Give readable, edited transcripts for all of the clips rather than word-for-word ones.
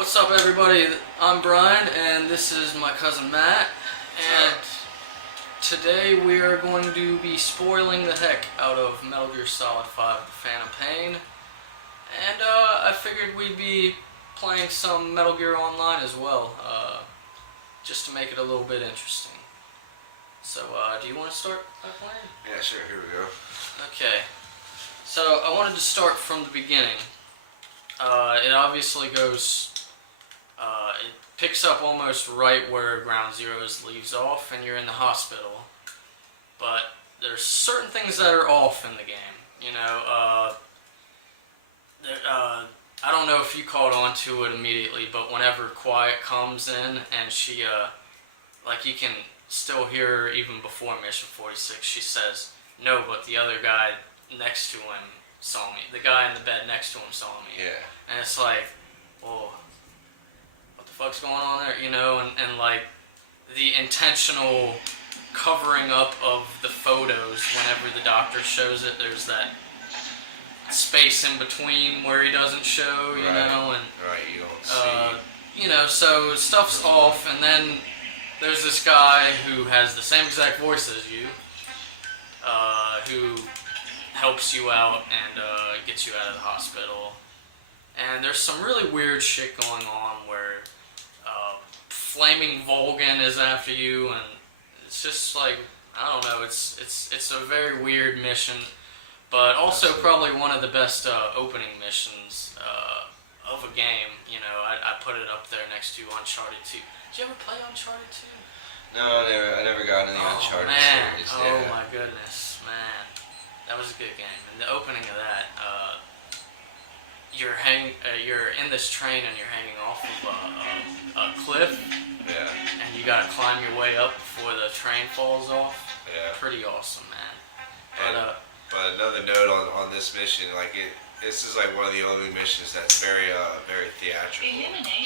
What's up, everybody? I'm Brian, and this is my cousin Matt. And today we are going to be spoiling the heck out of Metal Gear Solid 5: The Phantom Pain. And I figured we'd be playing some Metal Gear Online as well, just to make it a little bit interesting. So, do you want to start by playing? Yeah, sure. Here we go. Okay. So, I wanted to start from the beginning. It obviously goes... it picks up almost right where Ground Zeroes leaves off, and you're in the hospital. But there's certain things that are off in the game. You know, I don't know if you caught on to it immediately, but whenever Quiet comes in and she, like you can still hear her even before Mission 46, she says, "No, but the other guy next to him saw me. The guy in the bed next to him saw me." Yeah. And it's like, well, what the fuck's going on there? You know, and like the intentional covering up of the photos whenever the doctor shows it, there's that space in between where he doesn't show, you know, and you don't see. you know, so stuff's off, and then there's this guy who has the same exact voice as you, who helps you out and gets you out of the hospital. And there's some really weird shit going on where Flaming Volgan is after you, and it's just like, I don't know, it's a very weird mission, but also probably one of the best opening missions of a game. You know, I put it up there next to Uncharted 2. Did you ever play Uncharted 2? No, I never got into the Uncharted series. Oh my goodness, man. That was a good game. And the opening of that, you're in this train and you're hanging off of a cliff. Yeah. And you gotta climb your way up before the train falls off. Yeah. Pretty awesome, man. But another note on this mission, like this is like one of the only missions that's very theatrical.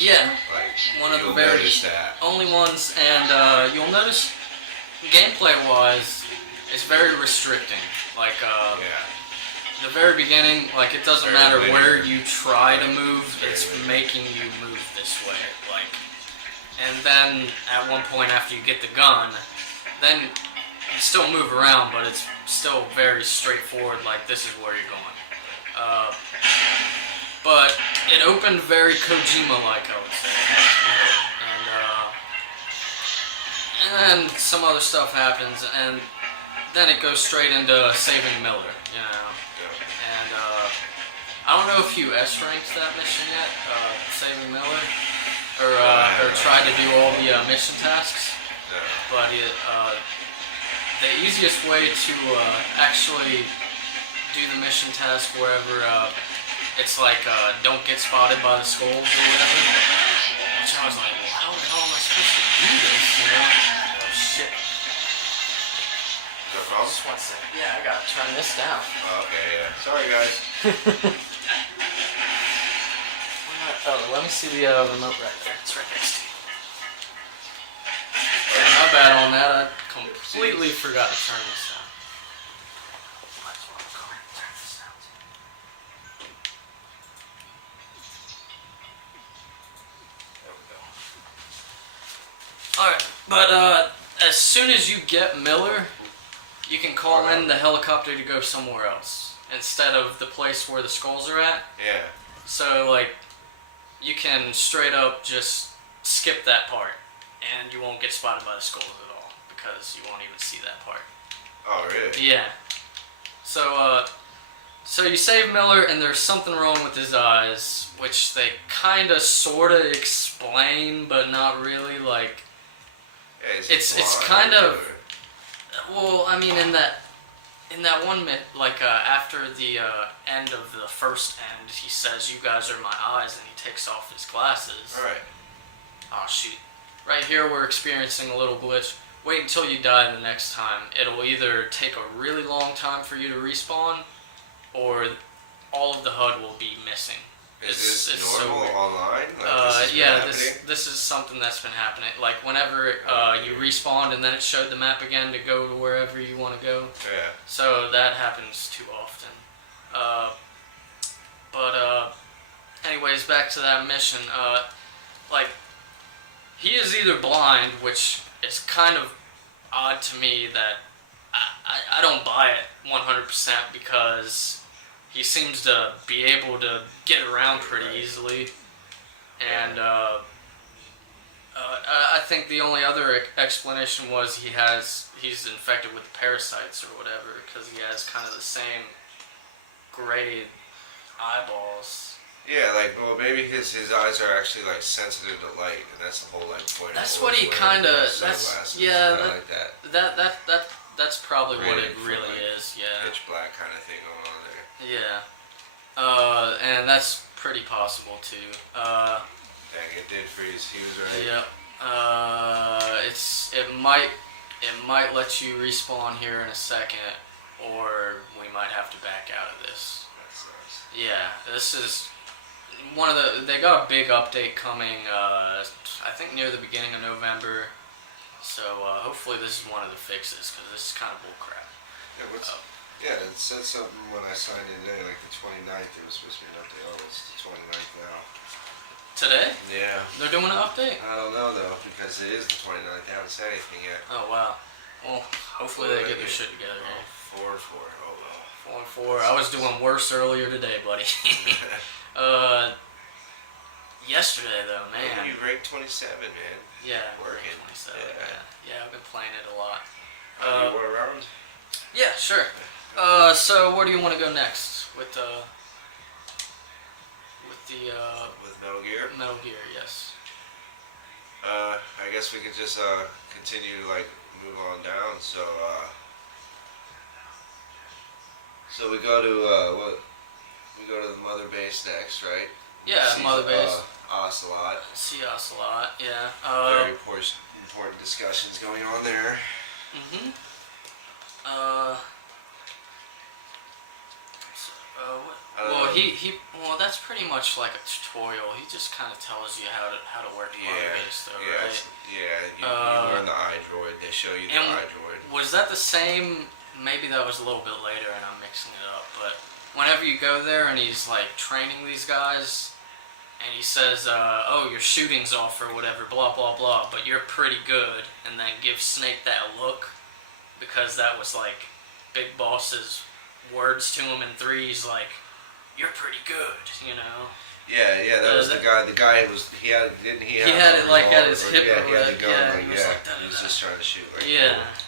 Yeah. Like one of the you'll very notice that. only ones, and you'll notice gameplay-wise, it's very restricting. Like the very beginning, like it doesn't matter where you try to move, it's making you move this way. Like, and then at one point after you get the gun, then you still move around, but it's still very straightforward. Like, this is where you're going. But it opened very Kojima-like, I would say. And then some other stuff happens, and then it goes straight into saving Miller, you know. And I don't know if you S-ranked that mission yet, saving Miller, or tried to do all the mission tasks. No. But the easiest way to actually do the mission task wherever it's like don't get spotted by the skulls or whatever. Which I was like, well, how the hell am I supposed to do this? You know? Oh shit. No problem? Just 1 second. Yeah, I gotta turn this down. Oh, okay, yeah. Sorry, guys. Oh, let me see the remote right there. It's right next to you. My bad on that. I completely forgot to turn this down. Might as well go ahead and turn this down too. There we go. Alright, but as soon as you get Miller, you can call in the helicopter to go somewhere else instead of the place where the skulls are at. Yeah. So, like, you can straight up just skip that part, and you won't get spotted by the skulls at all, because you won't even see that part. Oh, really? Yeah. So, so you save Miller, and there's something wrong with his eyes, which they kinda sorta explain, but not really, like... Yeah, it's kind of... Well, I mean, in that one like after the end of the first end, he says, "You guys are my eyes," and he takes off his glasses. Alright. Oh shoot! Right here, we're experiencing a little glitch. Wait until you die the next time. It'll either take a really long time for you to respawn, or all of the HUD will be missing. Is this normal online? Like, yeah, this is something that's been happening. Like, whenever you respawned and then it showed the map again to go to wherever you want to go. Yeah. So that happens too often. But anyways, back to that mission. like, he is either blind, which is kind of odd to me that I don't buy it 100% because he seems to be able to get around pretty easily. And I think the only other explanation was he's infected with parasites or whatever because he has kind of the same grade eyeballs. Yeah, like, well, maybe his eyes are actually, like, sensitive to light, and that's the whole, like, point That's of what he kind of. That's Yeah. like that. That's probably what it Rated for, really like, is. Yeah. Pitch black kind of thing going on there. Yeah. And that's pretty possible too. Dang, it did freeze. He was right. Yep. It might let you respawn here in a second, or we might have to back out of this. That sucks. Yeah, this is one of the. They got a big update coming. I think near the beginning of November. So hopefully this is one of the fixes because this is kind of bullcrap. Yeah, yeah, it said something when I signed in today, like the 29th. It was supposed to be an update. Oh, it's the 29th now. Today? Yeah. They're doing an update? I don't know though because it is the 29th. They haven't said anything yet. Oh wow. Well, hopefully they get their shit together. Oh, 4-4. Oh well. 4-4. I was doing worse earlier today, buddy. Yesterday though, man. You ranked 27, man. Yeah, Working. 27. Yeah, I've been playing it a lot. You want around? Yeah, sure. So where do you want to go next with the With Metal Gear? Metal Gear? Yes. I guess we could just continue to like move on down. So we go to what? We go to the mother base next, right? Yeah, See, Mother Base. Ocelot. See Ocelot. Yeah. Very important discussions going on there. Mhm. Well, that's pretty much like a tutorial. He just kind of tells you how to work the Mother Base, though, right? You learn the iDroid. They show you the iDroid. Was that the same? Maybe that was a little bit later, and I'm mixing it up. But whenever you go there, and he's like training these guys, and he says, "Oh, your shooting's off or whatever, blah blah blah," but you're pretty good, and then give Snake that look because that was like Big Boss's words to him in 3. He's like, "You're pretty good," you know. Yeah, that was the guy. The guy was he had it like at his hip. Yeah, he had the gun. Yeah, like, he was like that. He was just trying to shoot. Like,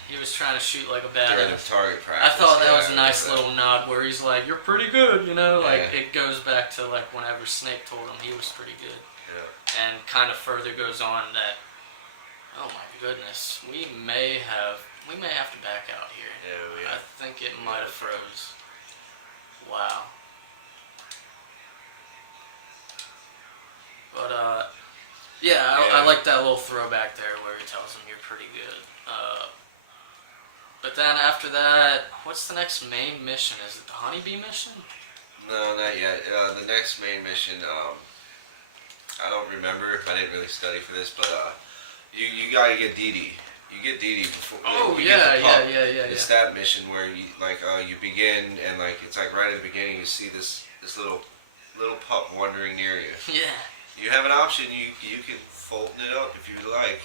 he was trying to shoot like a during the badass. target I practice. thought that was a nice little nod where he's like, "You're pretty good," you know. Like Yeah. it goes back to like whenever Snake told him he was pretty good, Yeah. and kind of further goes on that. Oh my goodness, we may have to back out here. Yeah. I think it might have froze. Wow. But I like that little throwback there where he tells him you're pretty good. But then after that, what's the next main mission? Is it the honeybee mission? No, not yet. The next main mission, I don't remember. I didn't really study for this, but you gotta get Dee Dee. You get Dee Dee before. Oh you get the pup. yeah. It's that mission where you like you begin and like it's like right at the beginning you see this little pup wandering near you. Yeah. You have an option. You can fold it up if you like,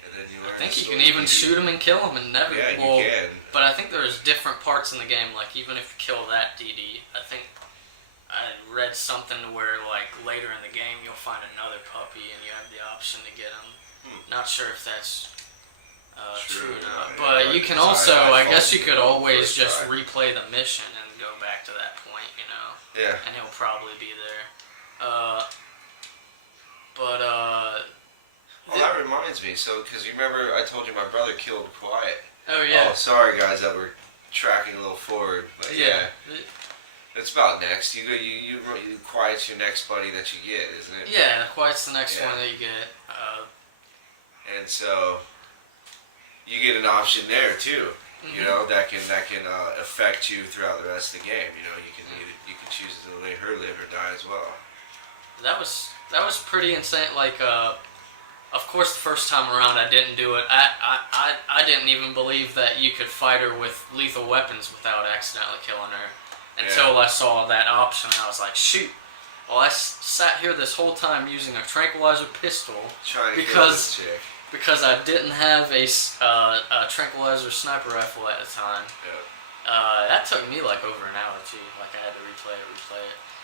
and then you learn. I think the you story can even of Dee Dee. shoot him and kill him and never. Yeah, well, you can. But I think there's different parts in the game. Like even if you kill that DD, I think I read something where like later in the game you'll find another puppy and you have the option to get him. Not sure if that's true or not. But you can also, I guess you could always just replay the mission and go back to that point, you know. Yeah. And he'll probably be there. Well, that reminds me. So, because you remember, I told you my brother killed Quiet. Oh yeah. Oh, sorry guys that we're tracking a little forward, but yeah. It's about next. You Quiet's your next buddy that you get, isn't it? Yeah, Quiet's the next one that you get. And so you get an option there too. Mm-hmm. You know that can affect you throughout the rest of the game. You know you can choose to let her live or die as well. That was pretty insane. Like, of course, the first time around I didn't do it. I didn't even believe that you could fight her with lethal weapons without accidentally killing her until I saw that option. And I was like, shoot. Well, I sat here this whole time using a tranquilizer pistol Trying to kill this chick. because I didn't have a tranquilizer sniper rifle at the time. Yeah. That took me like over an hour too. Like I had to replay it.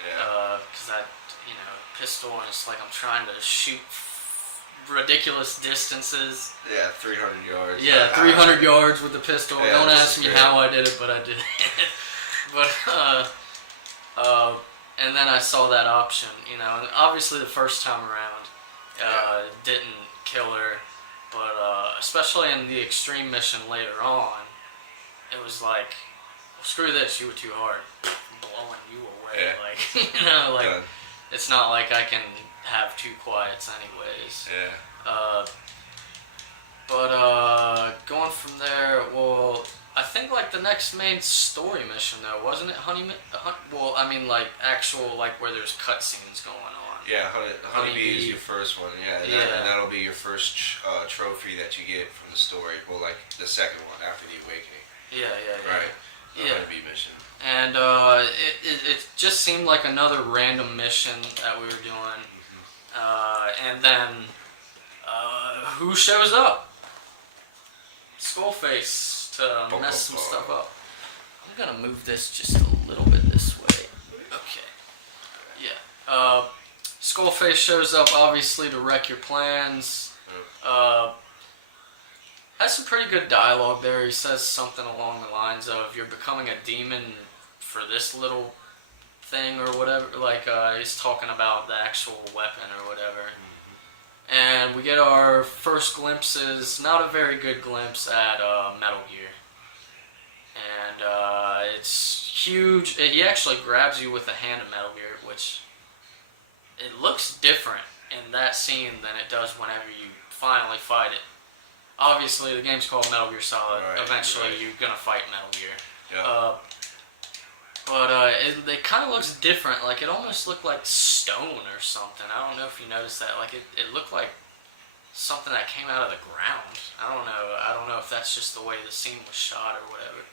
Yeah. Because pistol, and it's like I'm trying to shoot ridiculous distances. Yeah, 300 yards. Yeah, 300 yards with the pistol. Yeah, Don't this ask is me great. how I did it, but I did it. But and then I saw that option, and obviously the first time around, didn't kill her, but especially in the extreme mission later on, it was like, well, screw this, you were too hard, I'm blowing you away. Yeah. Like, Done. it's not like I can have two quiets anyways. Yeah. But going from there, well, I think like the next main story mission though, wasn't it well, I mean like actual like where there's cutscenes going on. Yeah, honeybee is your first one. Yeah, and that'll be your first trophy that you get from the story. Well, like the second one after the awakening. Yeah. Right. The Yeah. honeybee mission. And it just seemed like another random mission that we were doing. And then who shows up? Skullface to mess some stuff up. I'm gonna move this just a little bit this way. Okay. Yeah. Skullface shows up obviously to wreck your plans. Has some pretty good dialogue there. He says something along the lines of, "You're becoming a demon for this little thing," or whatever. Like he's talking about the actual weapon or whatever. And we get our first glimpses, not a very good glimpse at Metal Gear. And it's huge. He actually grabs you with the hand of Metal Gear, which it looks different in that scene than it does whenever you finally fight it. Obviously, the game's called Metal Gear Solid. Right, Eventually, you're going to fight Metal Gear. Yeah. But it kind of looks different. Like, it almost looked like stone or something. I don't know if you noticed that. Like, it looked like something that came out of the ground. I don't know. I don't know if that's just the way the scene was shot or whatever.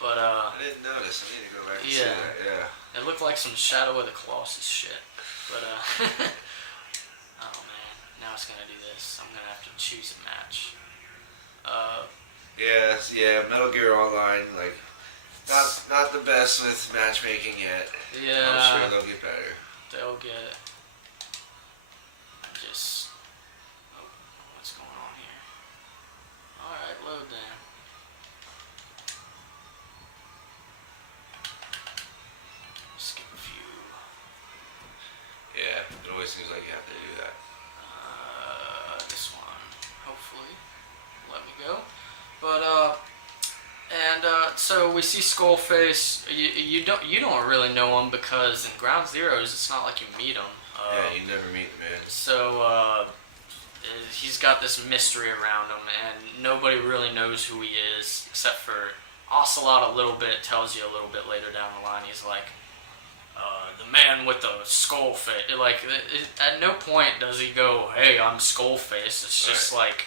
But, I didn't notice. I need to go back and see that. Yeah. It looked like some Shadow of the Colossus shit. But, oh man. Now it's going to do this. I'm going to have to choose a match. Yeah, Metal Gear Online, like, not the best with matchmaking yet. Yeah. I'm sure they'll get better. They'll get. Oh, what's going on here? Alright, load then. Skip a few. Yeah, it always seems like you have to do that. This one, hopefully, let me go. But so we see Skullface. You don't really know him because in Ground Zeroes it's not like you meet him. Yeah, you never meet the man. So he's got this mystery around him, and nobody really knows who he is except for Ocelot. A little bit tells you a little bit later down the line. He's like the man with the skull face. Like at no point does he go, "Hey, I'm Skullface." It's just like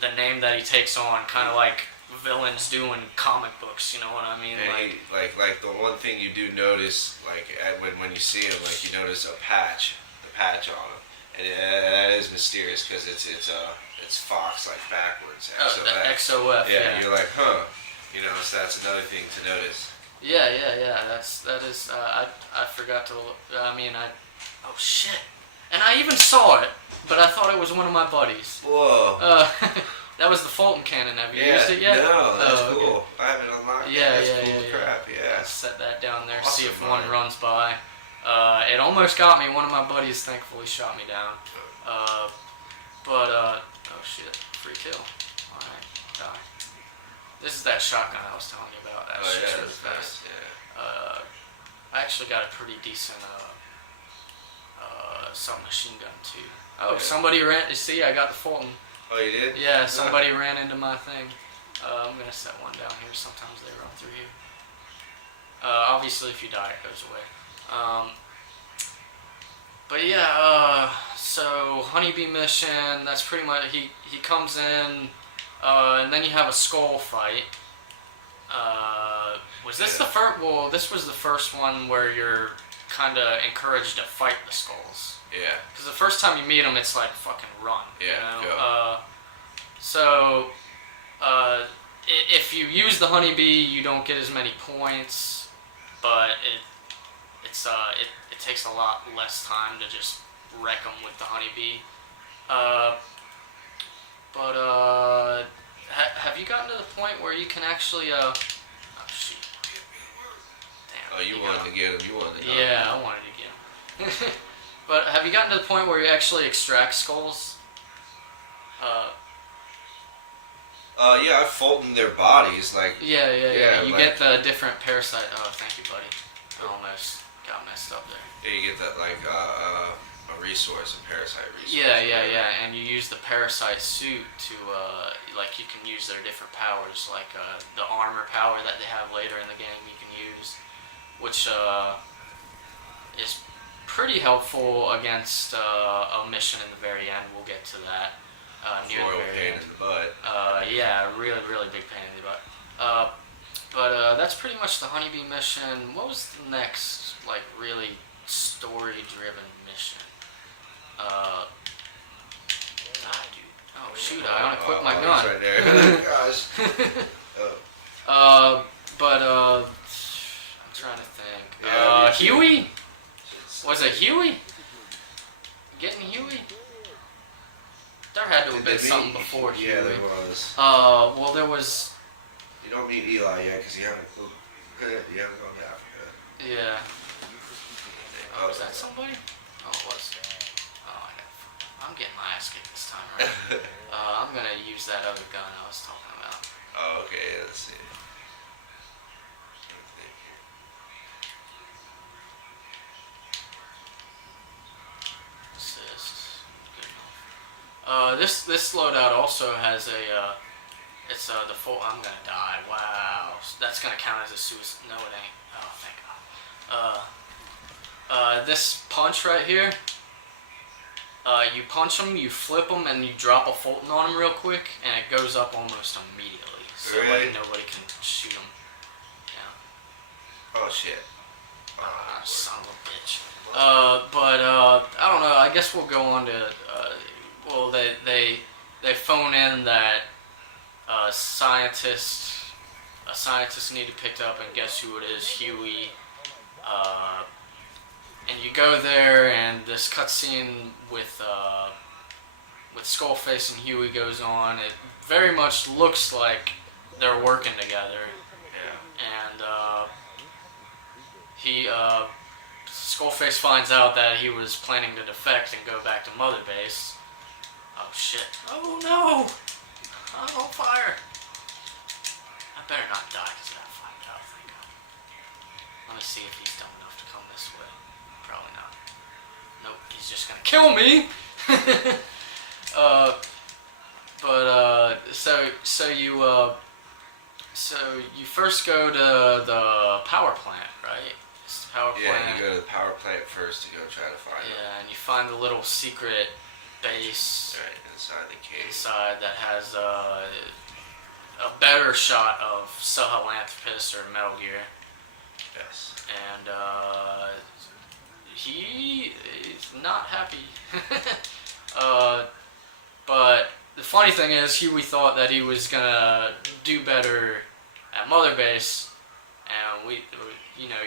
the name that he takes on, kind of like villains do in comic books. You know what I mean? And like the one thing you do notice, like when you see him, like you notice the patch on him, and that is mysterious because it's Fox like backwards. Oh, the XOF. Yeah, you're like, huh? You know, so that's another thing to notice. Yeah. That is. I forgot to. Oh shit! And I even saw it, but I thought it was one of my buddies. Whoa. That was the Fulton cannon. Have you used it yet? No, that's cool. Okay. I haven't unlocked it. Yeah, That's yeah, cool crap. Yeah. Set that down there. Awesome, see if man. one runs by. It almost got me. One of my buddies thankfully shot me down. Oh shit! Free kill. All right, die. This is that shotgun I was telling you about. That shit's really that's fast. nice. Yeah. I actually got a pretty decent submachine gun too. Oh, Yeah. somebody ran. You see, I got the Fulton. Oh, you did? Yeah, somebody ran into my thing. I'm gonna set one down here. Sometimes they run through you. Obviously, if you die, it goes away. But yeah, so honeybee mission. That's pretty much. He comes in, and then you have a skull fight. Was this the first? Well, this was the first one where you're kind of encouraged to fight the skulls. Yeah. Because the first time you meet them, it's like fucking run. Yeah. You know? Go. So, if you use the honeybee, you don't get as many points, but it takes a lot less time to just wreck them with the honeybee. Have you gotten to the point where you can actually oh shoot. Damn. Oh, you wanted to get him. You wanted to. Yeah, I wanted to get him. But have you gotten to the point where you actually extract skulls? Yeah, I've folded their bodies, like... Yeah. You like, get the different parasite... Oh, thank you, buddy. I almost got messed up there. Yeah, you get that, like, a resource, a parasite resource. Yeah. And you use the parasite suit to, like, you can use their different powers, like, the armor power that they have later in the game you can use, which, is pretty helpful against, a mission in the very end. We'll get to that. Near the very pain end. in the butt. Yeah, really big pain in the butt. But that's pretty much the honeybee mission. What was the next, like, really story-driven mission? Dude. Oh shoot! I unequipped my gun. Right there. Gosh. I'm trying to think. Huey? Was it Huey? Getting Huey? There had to have been something before Huey. Yeah, there was. Well, there was... You don't meet Eli yet, because you haven't gone to Africa. Yeah. Oh, was that somebody? Oh, it was. Oh, I'm getting my ass kicked this time, right? I'm going to use that other gun I was talking about. Oh, okay, let's see. This loadout also has a, it's the full, I'm gonna die, wow, that's gonna count as a suicide, no it ain't, oh thank God. This punch right here, you punch them, you flip them, and you drop a Fulton on them real quick, and it goes up almost immediately, so really? like nobody can shoot them, yeah. Oh shit. Son of a bitch. I don't know, I guess we'll go on to, well, they phone in that a scientist need to pick up, and guess who it is? Huey. And you go there, and this cutscene with Skullface and Huey goes on. It very much looks like they're working together. Yeah. And Skullface finds out that he was planning to defect and go back to Mother Base. Oh shit. Oh no! I'm on fire! I better not die because of that flamed out, thank God. Let me see if he's dumb enough to come this way. Probably not. Nope, he's just gonna kill me! So you first go to the power plant, right? It's the power plant. Yeah, you go to the power plant first to go try to find it. Yeah, and you find the little secret base right inside the cave. Inside that has a better shot of Sahelanthropus or Metal Gear. Yes. And he is not happy. But the funny thing is, Huey thought that he was gonna do better at Mother Base, and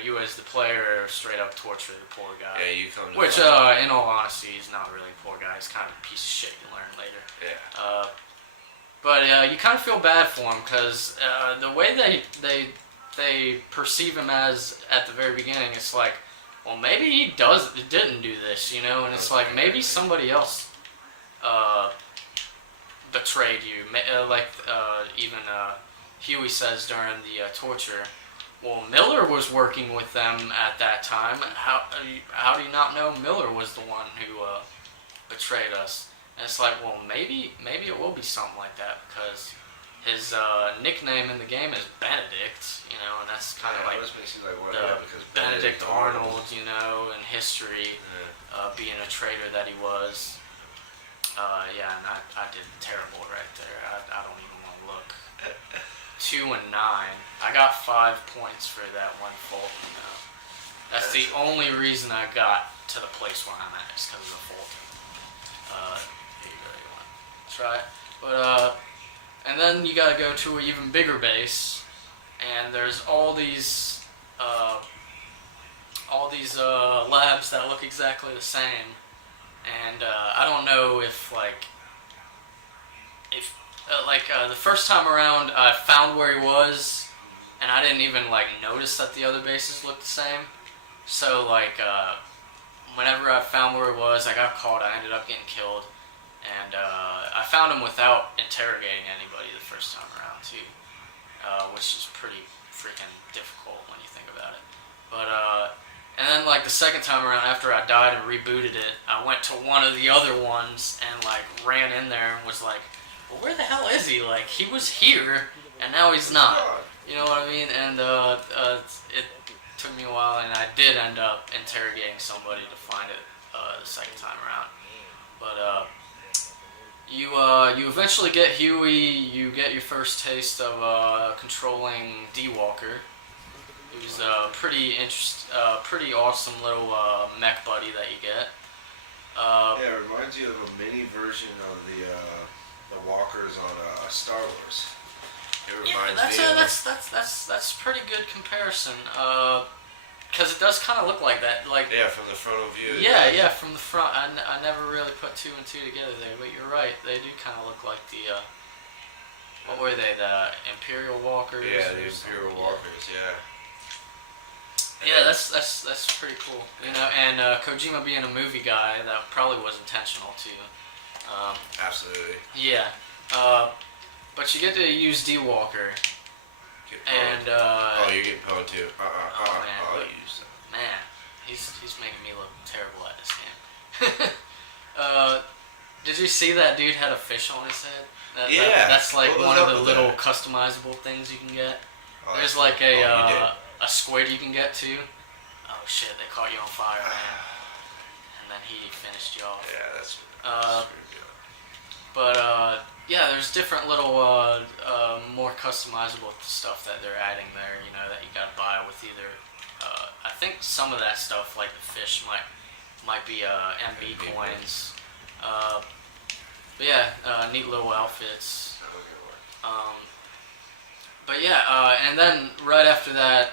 you as the player are straight up torture the poor guy. Yeah, you come to which, in all honesty, he's not really a poor guy. He's kind of a piece of shit. You learn later. Yeah. But you kind of feel bad for him because the way they perceive him as at the very beginning, it's like, well, maybe he didn't do this, and it's like maybe somebody else betrayed you. Even Huey says during the torture, well, Miller was working with them at that time. How do you not know Miller was the one who betrayed us? And it's like, well, maybe it will be something like that because his nickname in the game is Benedict, and that's kind of like the Benedict Arnold, in history, being a traitor that he was. And I did terrible right there. I don't even want to look. 2 and 9. I got 5 points for that one Fulton. That's the only reason I got to the place where I'm at, is because of the Fulton. Here you go, you want to try it. But, and then you gotta go to an even bigger base, and there's all these labs that look exactly the same, and I don't know if the first time around I found where he was, and I didn't even notice that the other bases looked the same. So whenever I found where he was, I got caught. I ended up getting killed, and I found him without interrogating anybody the first time around too, which is pretty freaking difficult when you think about it. But and then the second time around, after I died and rebooted it, I went to one of the other ones and ran in there and was like, well, where the hell is he? He was here and now he's not. You know what I mean? And it took me a while, and I did end up interrogating somebody to find it the second time around. But you eventually get Huey. You get your first taste of controlling D-Walker, who's a pretty awesome little mech buddy that you get. It reminds you of a mini version of the walkers on Star Wars. It reminds me that's pretty good comparison. Because it does kind of look like that. From the front of view. Yeah, from the front. I never really put two and two together there, but you're right. They do kind of look like the what were they? The Imperial Walkers. Yeah, the Imperial Walkers. Yeah. Yeah, that's pretty cool. And Kojima being a movie guy, that probably was intentional too. Absolutely. Yeah. But you get to use D-Walker. And you get pwned too. Man, he's making me look terrible at this game. Did you see that dude had a fish on his head? That's one of the little customizable things you can get. There's a squid you can get too. Oh shit, they caught you on fire, man. And then he finished you off. Yeah, that's But there's different little more customizable stuff that they're adding there, that you gotta buy with either I think some of that stuff, like the fish, might be MB coins. Neat little outfits. And then right after that,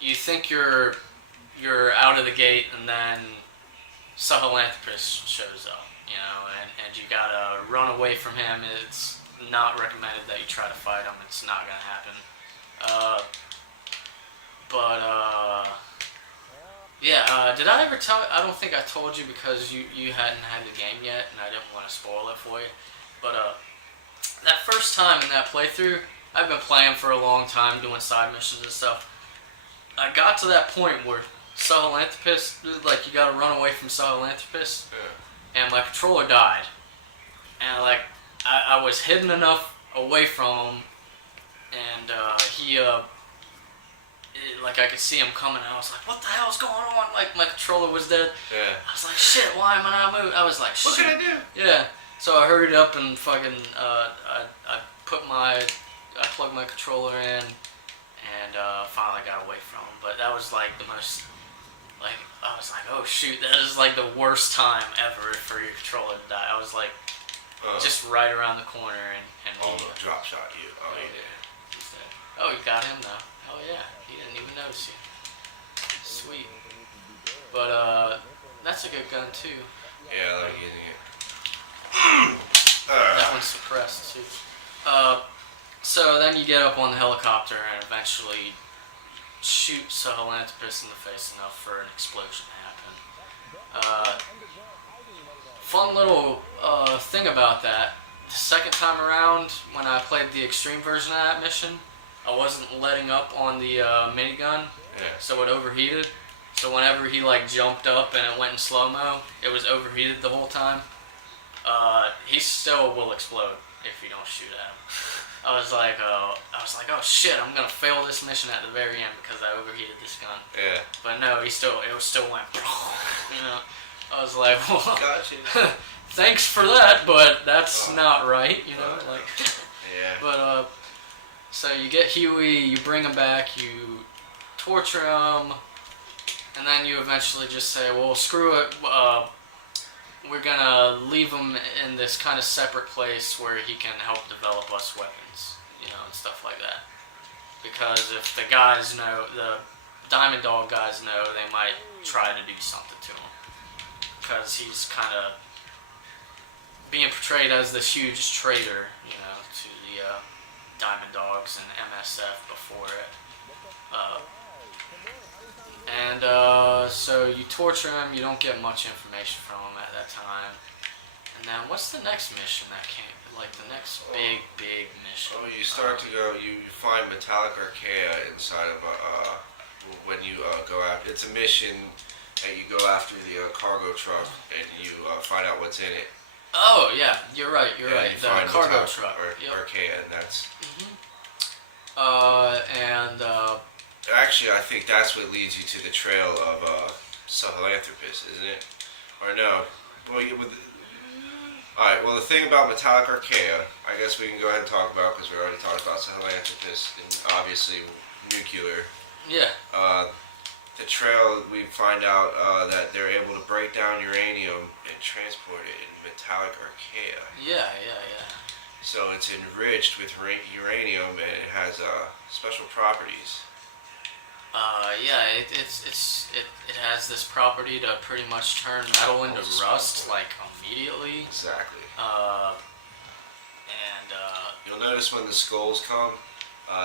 you think you're out of the gate, and then Sahelanthropus shows up, and you gotta run away from him. It's not recommended that you try to fight him. It's not gonna happen. Did I ever tell? I don't think I told you because you hadn't had the game yet, and I didn't want to spoil it for you. But that first time in that playthrough, I've been playing for a long time, doing side missions and stuff. I got to that point where Sahelanthropus, you gotta run away from Sahelanthropus, and my controller died. And I was hidden enough away from him, and he I could see him coming, and I was like, what the hell's going on? My controller was dead. Yeah. I was like, shit, why am I not moving? I was like, shit. What can I do? Yeah. So I hurried up and fucking, I plugged my controller in, and finally got away from him. But that was the most, I was like, oh shoot, that is the worst time ever for your controller to die. I was just right around the corner, and drop shot you. Oh, yeah. He's dead. Oh, you got him though. Oh yeah, he didn't even notice you. Sweet. But that's a good gun too. Yeah, I like using it. That one's suppressed too. So then you get up on the helicopter and eventually shoot Sahelanthropus in the face enough for an explosion to happen. Fun little thing about that. The second time around, when I played the extreme version of that mission, I wasn't letting up on the minigun, so it overheated. So whenever he jumped up and it went in slow-mo, it was overheated the whole time. He still will explode if you don't shoot at him. I was like, oh shit, I'm gonna fail this mission at the very end because I overheated this gun. Yeah. But no, it still went. I was like, well, gotcha. Thanks for that, but that's not right, Yeah. But so you get Huey, you bring him back, you torture him, And then you eventually just say, well, screw it. We're gonna leave him in this kind of separate place where he can help develop us weapons, and stuff like that. Because if the guys know, the Diamond Dog guys know, they might try to do something to him. Because he's kind of being portrayed as this huge traitor, to the Diamond Dogs and MSF before it. So you torture him, you don't get much information from him at that time. And then what's the next mission that came, like the next big mission? Oh, you start to go, you find Metallic Archaea inside of when you go out. It's a mission that you go after the cargo truck and you find out what's in it. Oh, yeah, you're right. The cargo truck. Archaea, and that's... Actually, I think that's what leads you to the trail of Sahelanthropus, isn't it? Or no? Well, alright, well, the thing about Metallic Archaea, I guess we can go ahead and talk about, because we already talked about Sahelanthropus, and obviously nuclear. Yeah. The trail, we find out that they're able to break down uranium and transport it in Metallic Archaea. Yeah. So it's enriched with uranium and it has special properties. It has this property to pretty much turn metal into rust, like, immediately. Exactly. You'll notice when the skulls come,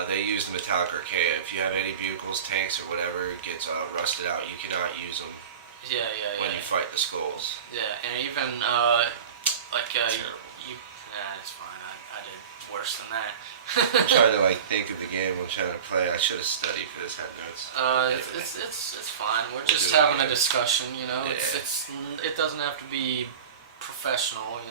they use the Metallic Archaea. If you have any vehicles, tanks, or whatever, it gets rusted out. You cannot use them when you fight the skulls. Yeah, and even, it's fine. I did worse than that. I'm trying to think of the game I'm trying to play. I should have studied for this. Had notes. Anyway. It's fine. We're just having a discussion. Yeah. It doesn't have to be professional.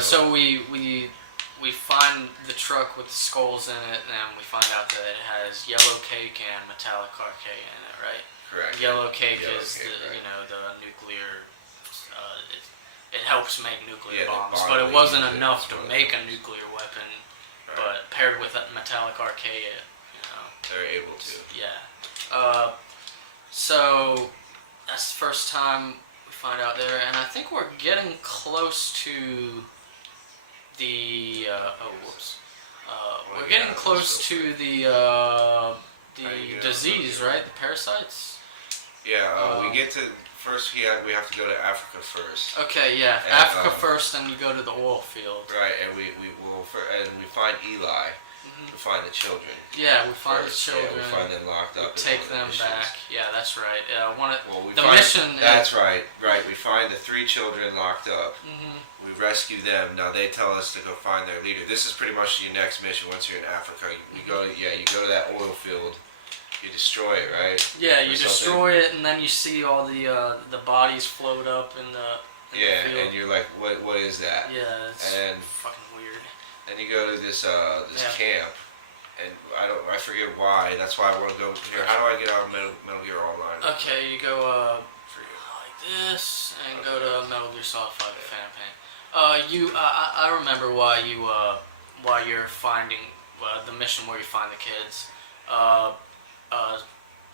So we find the truck with the skulls in it, and we find out that it has yellow cake and Metallic Archaea in it, right? Correct. Yellow cake is right. The nuclear. It helps make nuclear bombs, bomb but it wasn't enough to well. make a nuclear weapon. Right. But paired with Metallic Archaea, they're able to. Yeah. So that's the first time we find out there, and I think we're getting close to the. We're getting close to the disease, right? The parasites. Yeah. We get to. First, we have to go to Africa first. Okay, yeah, and, Africa first, then you go to the oil field. Right, and we find Eli. Mm-hmm. We find the children. Yeah, we find first. the children. Yeah, we find them locked up. We take them back. Yeah, that's right. Mission. That's right. Right, we find the 3 children locked up. Mm-hmm. We rescue them. Now they tell us to go find their leader. This is pretty much your next mission. Once you're in Africa, you go to that oil field. You destroy it, right? Yeah, you destroy it, and then you see all the bodies float up in the field. And you're like, what is that? Yeah, it's fucking weird. And you go to this camp, and I forget why. That's why I want to go here. How do I get out of Metal Gear Online? Okay, you go like this, and go to Metal Gear Solid 5 Phantom Pain. I remember why you're finding the mission where you find the kids.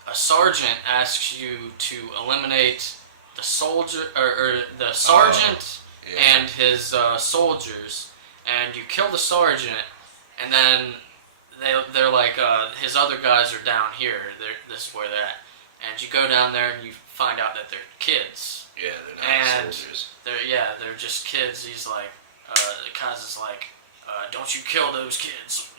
A sergeant asks you to eliminate the soldier or the sergeant and his soldiers, and you kill the sergeant, and then they're like his other guys are down here. This is where they're at, and you go down there and you find out that they're kids. Yeah, they're not soldiers. They're just kids. He's like, Kaz is like, don't you kill those kids,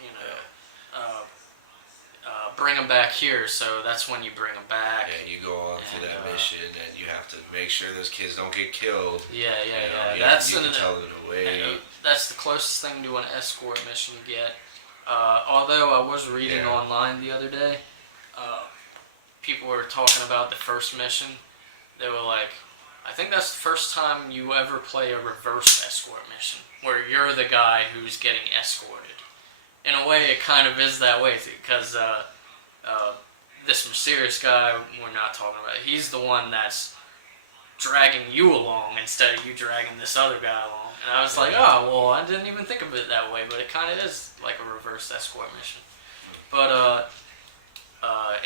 bring them back here. So that's when you bring them back. Yeah, you go on for that mission, and you have to make sure those kids don't get killed. Yeah. You can tell them to wait. That's the closest thing to an escort mission you get. Although I was reading online the other day, people were talking about the first mission. They were like, I think that's the first time you ever play a reverse escort mission, where you're the guy who's getting escorted. In a way, it kind of is that way, because this mysterious guy we're not talking about, he's the one that's dragging you along instead of you dragging this other guy along. And I was like, oh, well, I didn't even think of it that way, but it kind of is like a reverse escort mission. But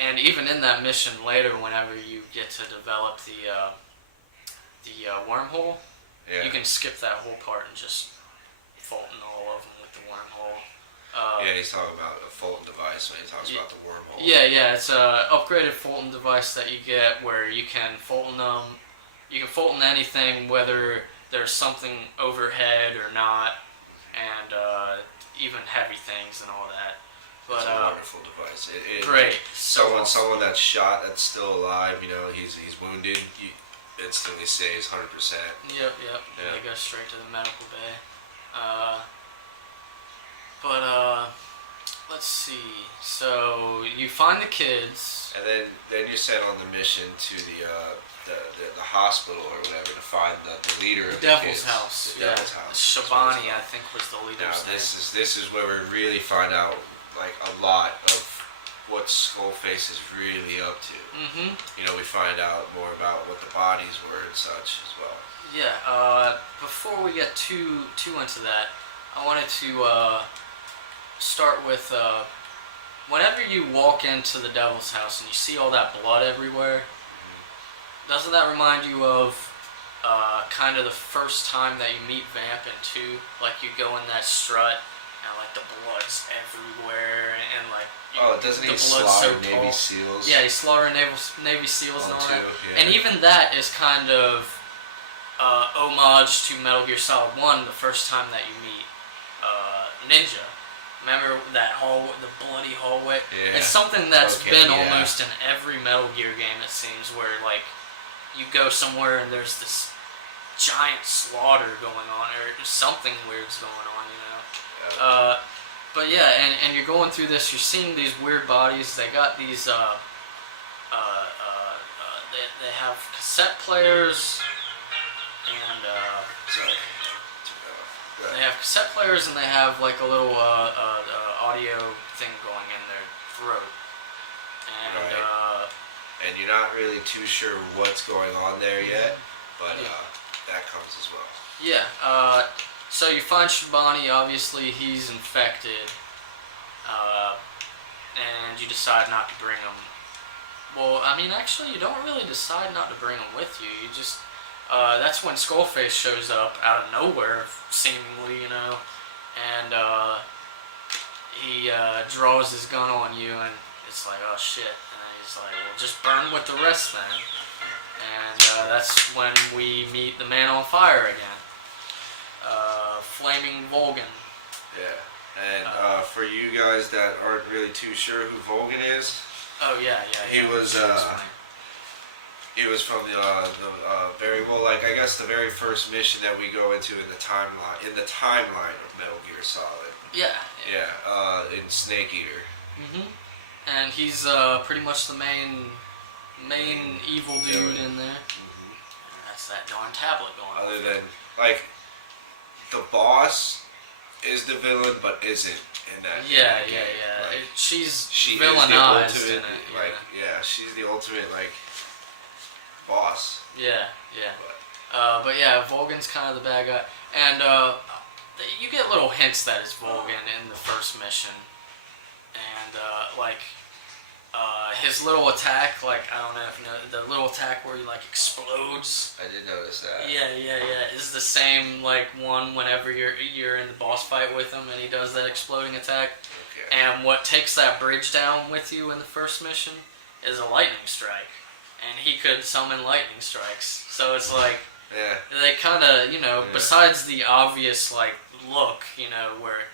And even in that mission later, whenever you get to develop the wormhole, you can skip that whole part and just Fulton all of them with the wormhole. Yeah, he's talking about a Fulton device when he talks about the wormhole. Yeah, it's a upgraded Fulton device that you get where you can Fulton them. You can Fulton anything, whether there's something overhead or not, and even heavy things and all that. But, it's a wonderful device. Great. Someone that's shot, that's still alive, he's wounded, you instantly saves 100%. Yep. Yeah. They go straight to the medical bay. Let's see. So you find the kids, and then you're sent on the mission to the hospital or whatever to find the leader of the Devil's kids. House. The Devil's House. Shabani, I think, was the leader's name. This is where we really find out like a lot of what Skullface is really up to. Mm-hmm. We find out more about what the bodies were and such as well. Yeah. Before we get too into that, I wanted to start with whenever you walk into the Devil's House and you see all that blood everywhere. Doesn't that remind you of kind of the first time that you meet Vamp in 2? Like you go in that strut and like the blood's everywhere and like doesn't he slaughter so Navy SEALs? Yeah, he slaughtered Navy SEALs and all that. Yeah. And even that is kind of homage to Metal Gear Solid 1, the first time that you meet Ninja. Remember that the bloody hallway? Yeah. It's something that's been almost in every Metal Gear game, it seems, where like you go somewhere and there's this giant slaughter going on, or something weird's going on, Yeah. But yeah, and you're going through this, you're seeing these weird bodies. They got these, they have cassette players, and they have cassette players, and they have like a little audio thing going in their throat. And and you're not really too sure what's going on there yet, but that comes as well. Yeah. So you find Shabani. Obviously, he's infected, and you decide not to bring him. Well, I mean, actually, you don't really decide not to bring him with you. You just that's when Skullface shows up out of nowhere, seemingly, and he draws his gun on you, and it's like, oh shit. He's like, well, just burn with the rest then. And that's when we meet the Man on Fire again. Flaming Volgan. Yeah. And for you guys that aren't really too sure who Volgan is. Oh, yeah. He was from the very well, like I guess the very first mission that we go into in the timeline of Metal Gear Solid. Yeah. In Snake Eater. Mhm. And he's pretty much the main evil dude in there. Mm-hmm. And that's that darn tablet going on. Other than, like, the boss is the villain, but isn't in that Yeah. Like, she's she villainized is the ultimate, in it. she's the ultimate, like, boss. Yeah. But yeah, Volgan's kind of the bad guy. And you get little hints that it's Volgan in the first mission. And his little attack, like, I don't know if you know, the little attack where he like explodes. I did notice that. Yeah. Is the same like one whenever you're in the boss fight with him and he does that exploding attack. Okay. And what takes that bridge down with you in the first mission is a lightning strike. And he could summon lightning strikes. So it's like they kind of, besides the obvious like look, where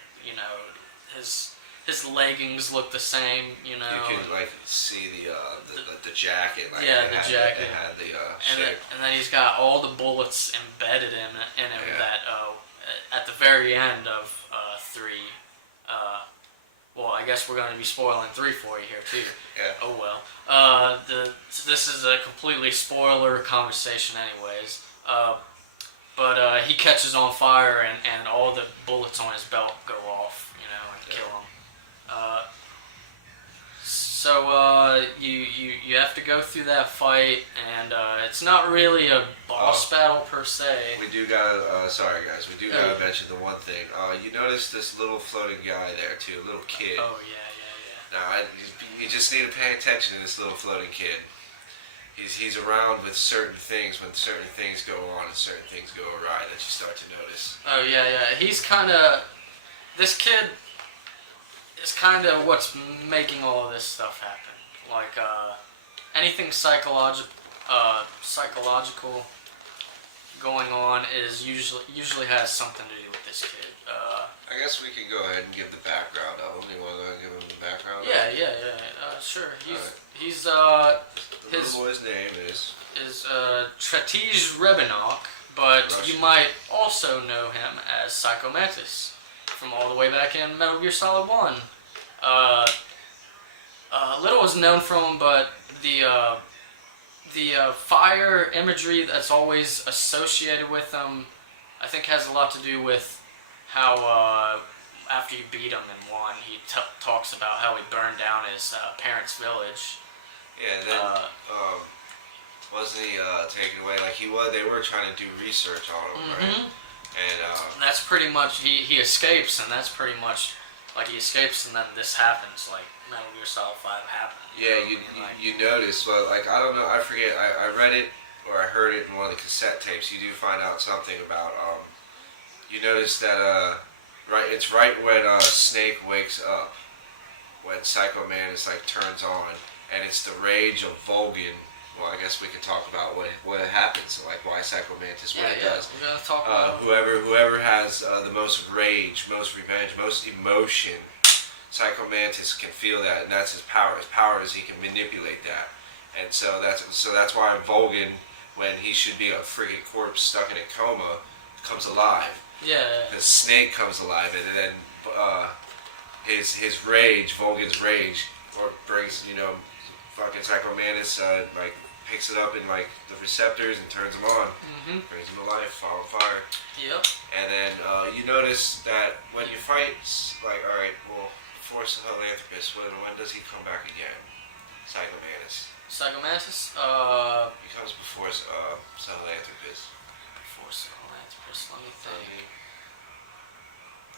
his leggings look the same, You can like see the jacket. Like the jacket. It had the shape. And then he's got all the bullets embedded in it that at the very end of 3. Well, I guess we're going to be spoiling 3 for you here too. Yeah. Oh well. This is a completely spoiler conversation, anyways. But he catches on fire and all the bullets on his belt go off, and kill him. So you have to go through that fight, and it's not really a boss battle per se. We do gotta, sorry guys, we do gotta mention the one thing. You notice this little floating guy there too, a little kid. Oh yeah. You just need to pay attention to this little floating kid. He's around with certain things when certain things go on and certain things go awry that you start to notice. Oh yeah. He's kind of this kid is kind of what's making all of this stuff happen. Like anything psychological going on is usually has something to do with this kid. I guess we can go ahead and give the background of him. You want to give him the background? Yeah. Sure. He's the his little boy's name is Tretij Rebenok, but Russian. you might also know him as Psycho Mantis from all the way back in Metal Gear Solid 1. Little is known from him, but the fire imagery that's always associated with him, I think, has a lot to do with how after you beat him in 1, he talks about how he burned down his parents' village. Yeah, and then wasn't he taken away? Like they were trying to do research on him, right? And that's pretty much he escapes, and that's pretty much like he escapes, and then this happens. Like Metal Gear Solid 5 happened. Yeah, you notice, but like I don't know, I forget. I read it or I heard it in one of the cassette tapes. You do find out something about you notice that it's right when Snake wakes up, when Psycho Mantis like turns on, and it's the rage of Vulcan. Well, I guess we can talk about what happens, like why Psycho Mantis what it does. We're gonna talk about whoever has the most rage, most revenge, most emotion, Psycho Mantis can feel that, and that's his power. His power is he can manipulate that, and so that's why Vulcan, when he should be a freaking corpse stuck in a coma, comes alive. Yeah. The Snake comes alive, and then his rage, Vulcan's rage, or brings fucking Psycho Mantis like picks it up in like the receptors and turns them on, brings him to life, fall on fire. Yep. And then you notice that when you fight, like, all right, well, Force the Philanthropist, when does he come back again? Psycho Mantis. Psycho Mantis? He comes before Philanthropist. Before Philanthropist, let me think.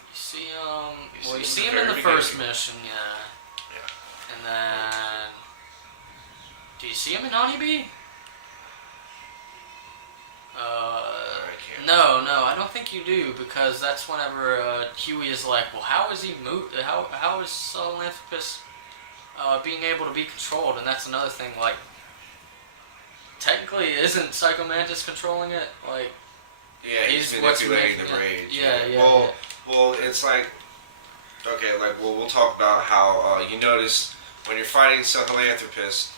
You see him. You see him in the first mission, yeah. And then, do you see him in Honeybee? No, I don't think you do, because that's whenever Huey is like, well, how is he how is Philanthropist being able to be controlled? And that's another thing, like, technically, isn't Psycho Mantis controlling it? Like, yeah, he's manipulating the rage. Yeah. Well, it's like, okay, like, well, we'll talk about how you notice when you're fighting Philanthropist,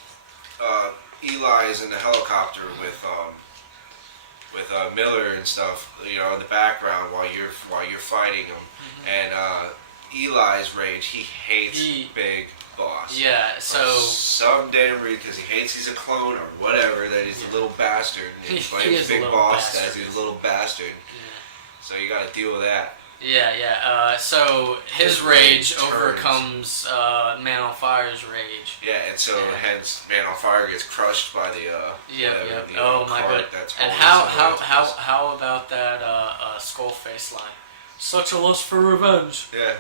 Eli is in the helicopter with Miller and stuff, in the background while you're fighting him, and Eli's rage, he hates Big Boss. Yeah, so some damn reason, because he hates he's a clone or whatever, that he's a little bastard, and he blames Big Boss as he's a little bastard. Yeah. So you got to deal with that. Yeah. So his rage overcomes Man on Fire's rage. Yeah, and so hence Man on Fire gets crushed by the oh my god! And how about that skullface line? Such a lust for revenge. Yeah.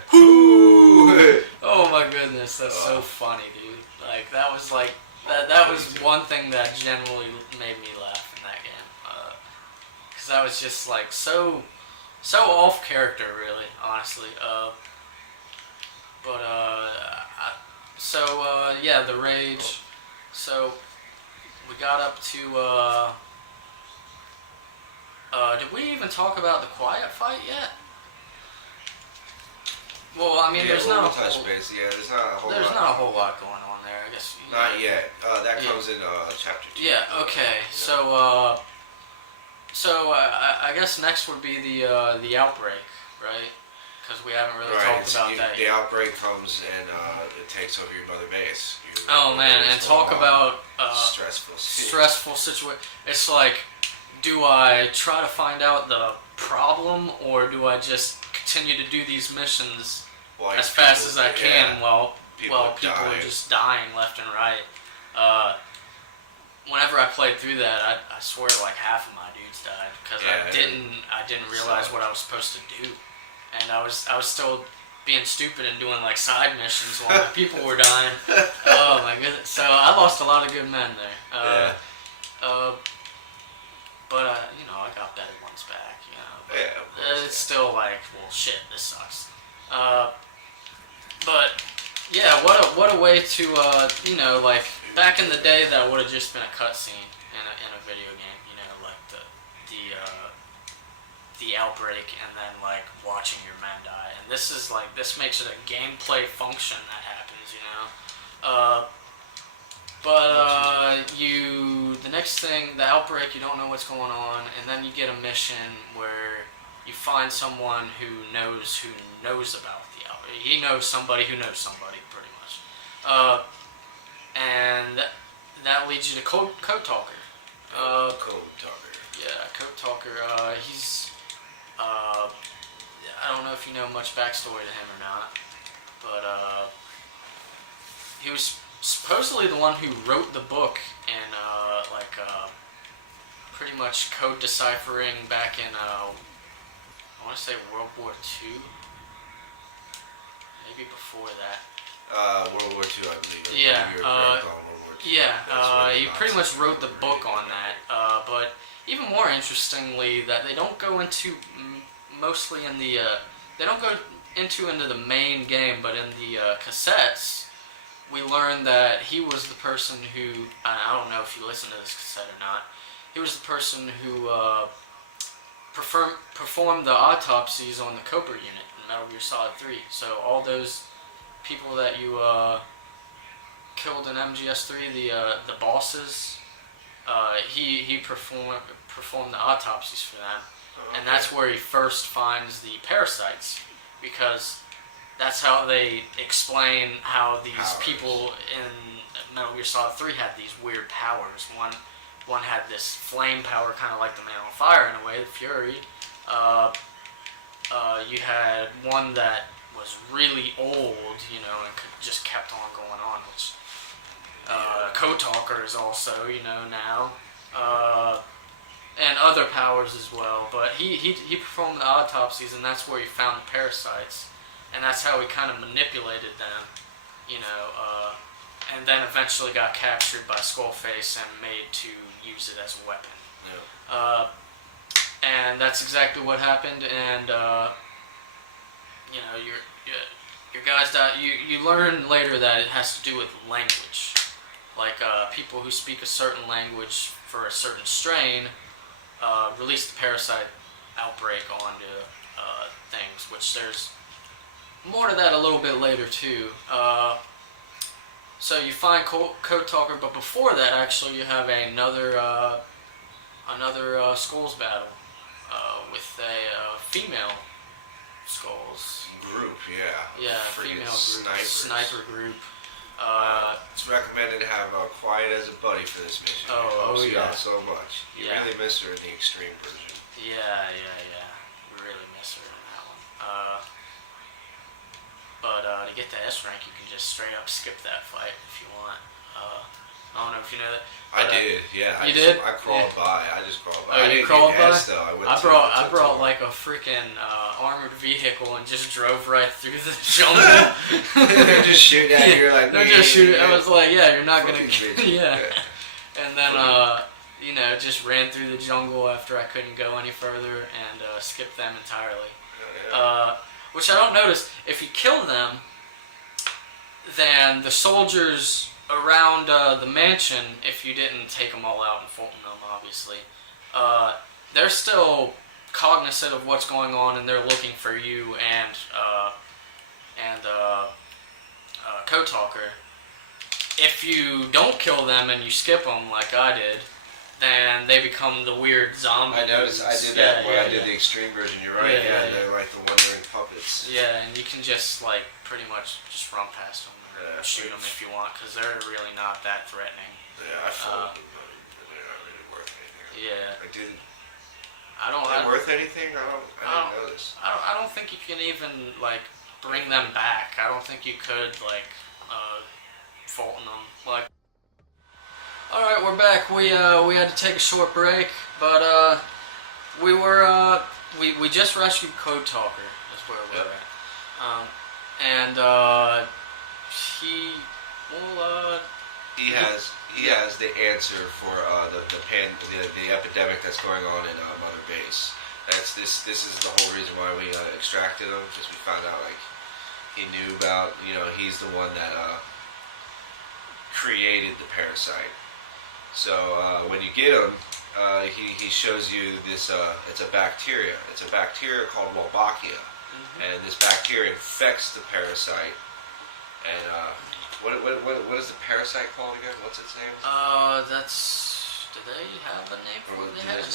Oh my goodness, that's so funny, dude. Like that was like that was one thing that generally made me laugh in that game, because that was just like so off character, really, honestly. The rage. So we got up to. Did we even talk about the quiet fight yet? Well, I mean, there's not a whole. There's not a whole. There's not a whole lot going on there, I guess. Not yet. That comes in chapter 2. Yeah. Okay. Yeah. So I guess next would be the outbreak, right? Because we haven't really talked about that yet. The outbreak comes and it takes over your mother base. Oh man, and talk about stressful situation. It's like, do I try to find out the problem, or do I just continue to do these missions as fast as I can while people are just dying left and right? Whenever I played through that, I swear like half of my dudes died because I didn't realize what I was supposed to do, and I was still being stupid and doing like side missions while the people were dying. Oh my goodness! So I lost a lot of good men there. But you know, I got better ones back. You know, but it's still like, well, shit, this sucks. But yeah, what a way to you know, like back in the day that would have just been a cutscene in a video game. You know, like the outbreak and then like watching your men die, and this is like, this makes it a gameplay function that happens, you know. The next thing, the outbreak, you don't know what's going on, and then you get a mission where you find someone who knows about the outbreak. He knows somebody who knows somebody, pretty much, and that leads you to Code Talker. Code Talker. Yeah, Code Talker. He's I don't know if you know much backstory to him or not, but he was supposedly the one who wrote the book and pretty much code deciphering back in I want to say World War II, maybe before that. World War II, I believe. Yeah. World War II. Yeah. He pretty much wrote the book on that. But even more interestingly, that they don't go into mostly in the they don't go into the main game, but in the cassettes, we learn that he was the person who, I don't know if you listen to this cassette or not, he was the person who performed the autopsies on the Cobra unit in Metal Gear Solid 3. So all those people that you killed in MGS3, the bosses, he performed the autopsies for them. And that's where he first finds the parasites, because that's how they explain how these people in Metal Gear Solid 3 had these weird powers. One had this flame power, kind of like the Man on Fire in a way, the Fury. You had one that was really old, you know, and just kept on going on, which Code Talker is also, you know, now. And other powers as well, but he performed the autopsies, and that's where he found the parasites, and that's how he kind of manipulated them, you know, and then eventually got captured by Skullface and made to use it as a weapon. Yeah. And that's exactly what happened, and you know, your guys die. You learn later that it has to do with language, like people who speak a certain language for a certain strain. Release the parasite outbreak onto things, which there's more to that a little bit later too. So you find Code Talker, but before that, actually, you have another Skulls battle with a female Skulls group. Yeah, female group, sniper group. It's recommended to have Quiet as a buddy for this mission. Oh, yeah. Yeah. So much. You really miss her in the extreme version. Yeah. We really miss her in that one. But to get to S rank, you can just straight up skip that fight if you want. I don't know if you know that. But, I did, yeah. You did? I crawled by. I just crawled by. Oh, I you crawled by? I brought like a freaking armored vehicle and just drove right through the jungle. They're just shooting at you. You're like, they're just shooting. I was like, yeah, you're not gonna. Yeah. And then you know, just ran through the jungle after I couldn't go any further and skipped them entirely. Which I don't notice. If you kill them, then the soldiers around the mansion, if you didn't take them all out and Fulton them, obviously, they're still cognizant of what's going on, and they're looking for you and Code Talker. If you don't kill them and you skip them like I did, then they become the weird zombies. I noticed. I did that when I did the extreme version. You're right. Yeah, they're like the wandering puppets. Yeah, and you can just like pretty much just run past them. Shoot them if you want, because they're really not that threatening. Yeah, I fought them, but they're not really worth anything. Yeah. I didn't. Are they worth anything? I didn't know this. I don't think you can even like bring them back. I don't think you could like Fulton them. Like. All right, we're back. We had to take a short break, but we just rescued Code Talker. That's where we're at. and he well he has the answer for the epidemic that's going on in Mother Base. This is the whole reason why we extracted him, because we found out like he knew about, he's the one that created the parasite. So when you get him, he shows you this. It's a bacteria. It's a bacteria called Wolbachia, and this bacteria infects the parasite. And what is the parasite called again? What's its name? Do they have a name for it? They have a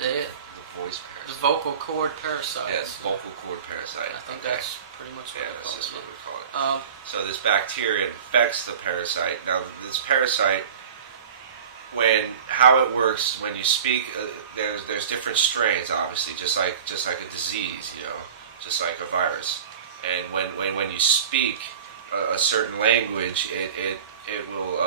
name. The voice parasite. The vocal cord parasite. Yes, vocal cord parasite. I think that's pretty much what that's just what we call it. So this bacteria infects the parasite. Now this parasite, how it works when you speak, there's different strains, obviously, just like a disease, just like a virus. And when you speak a certain language, it will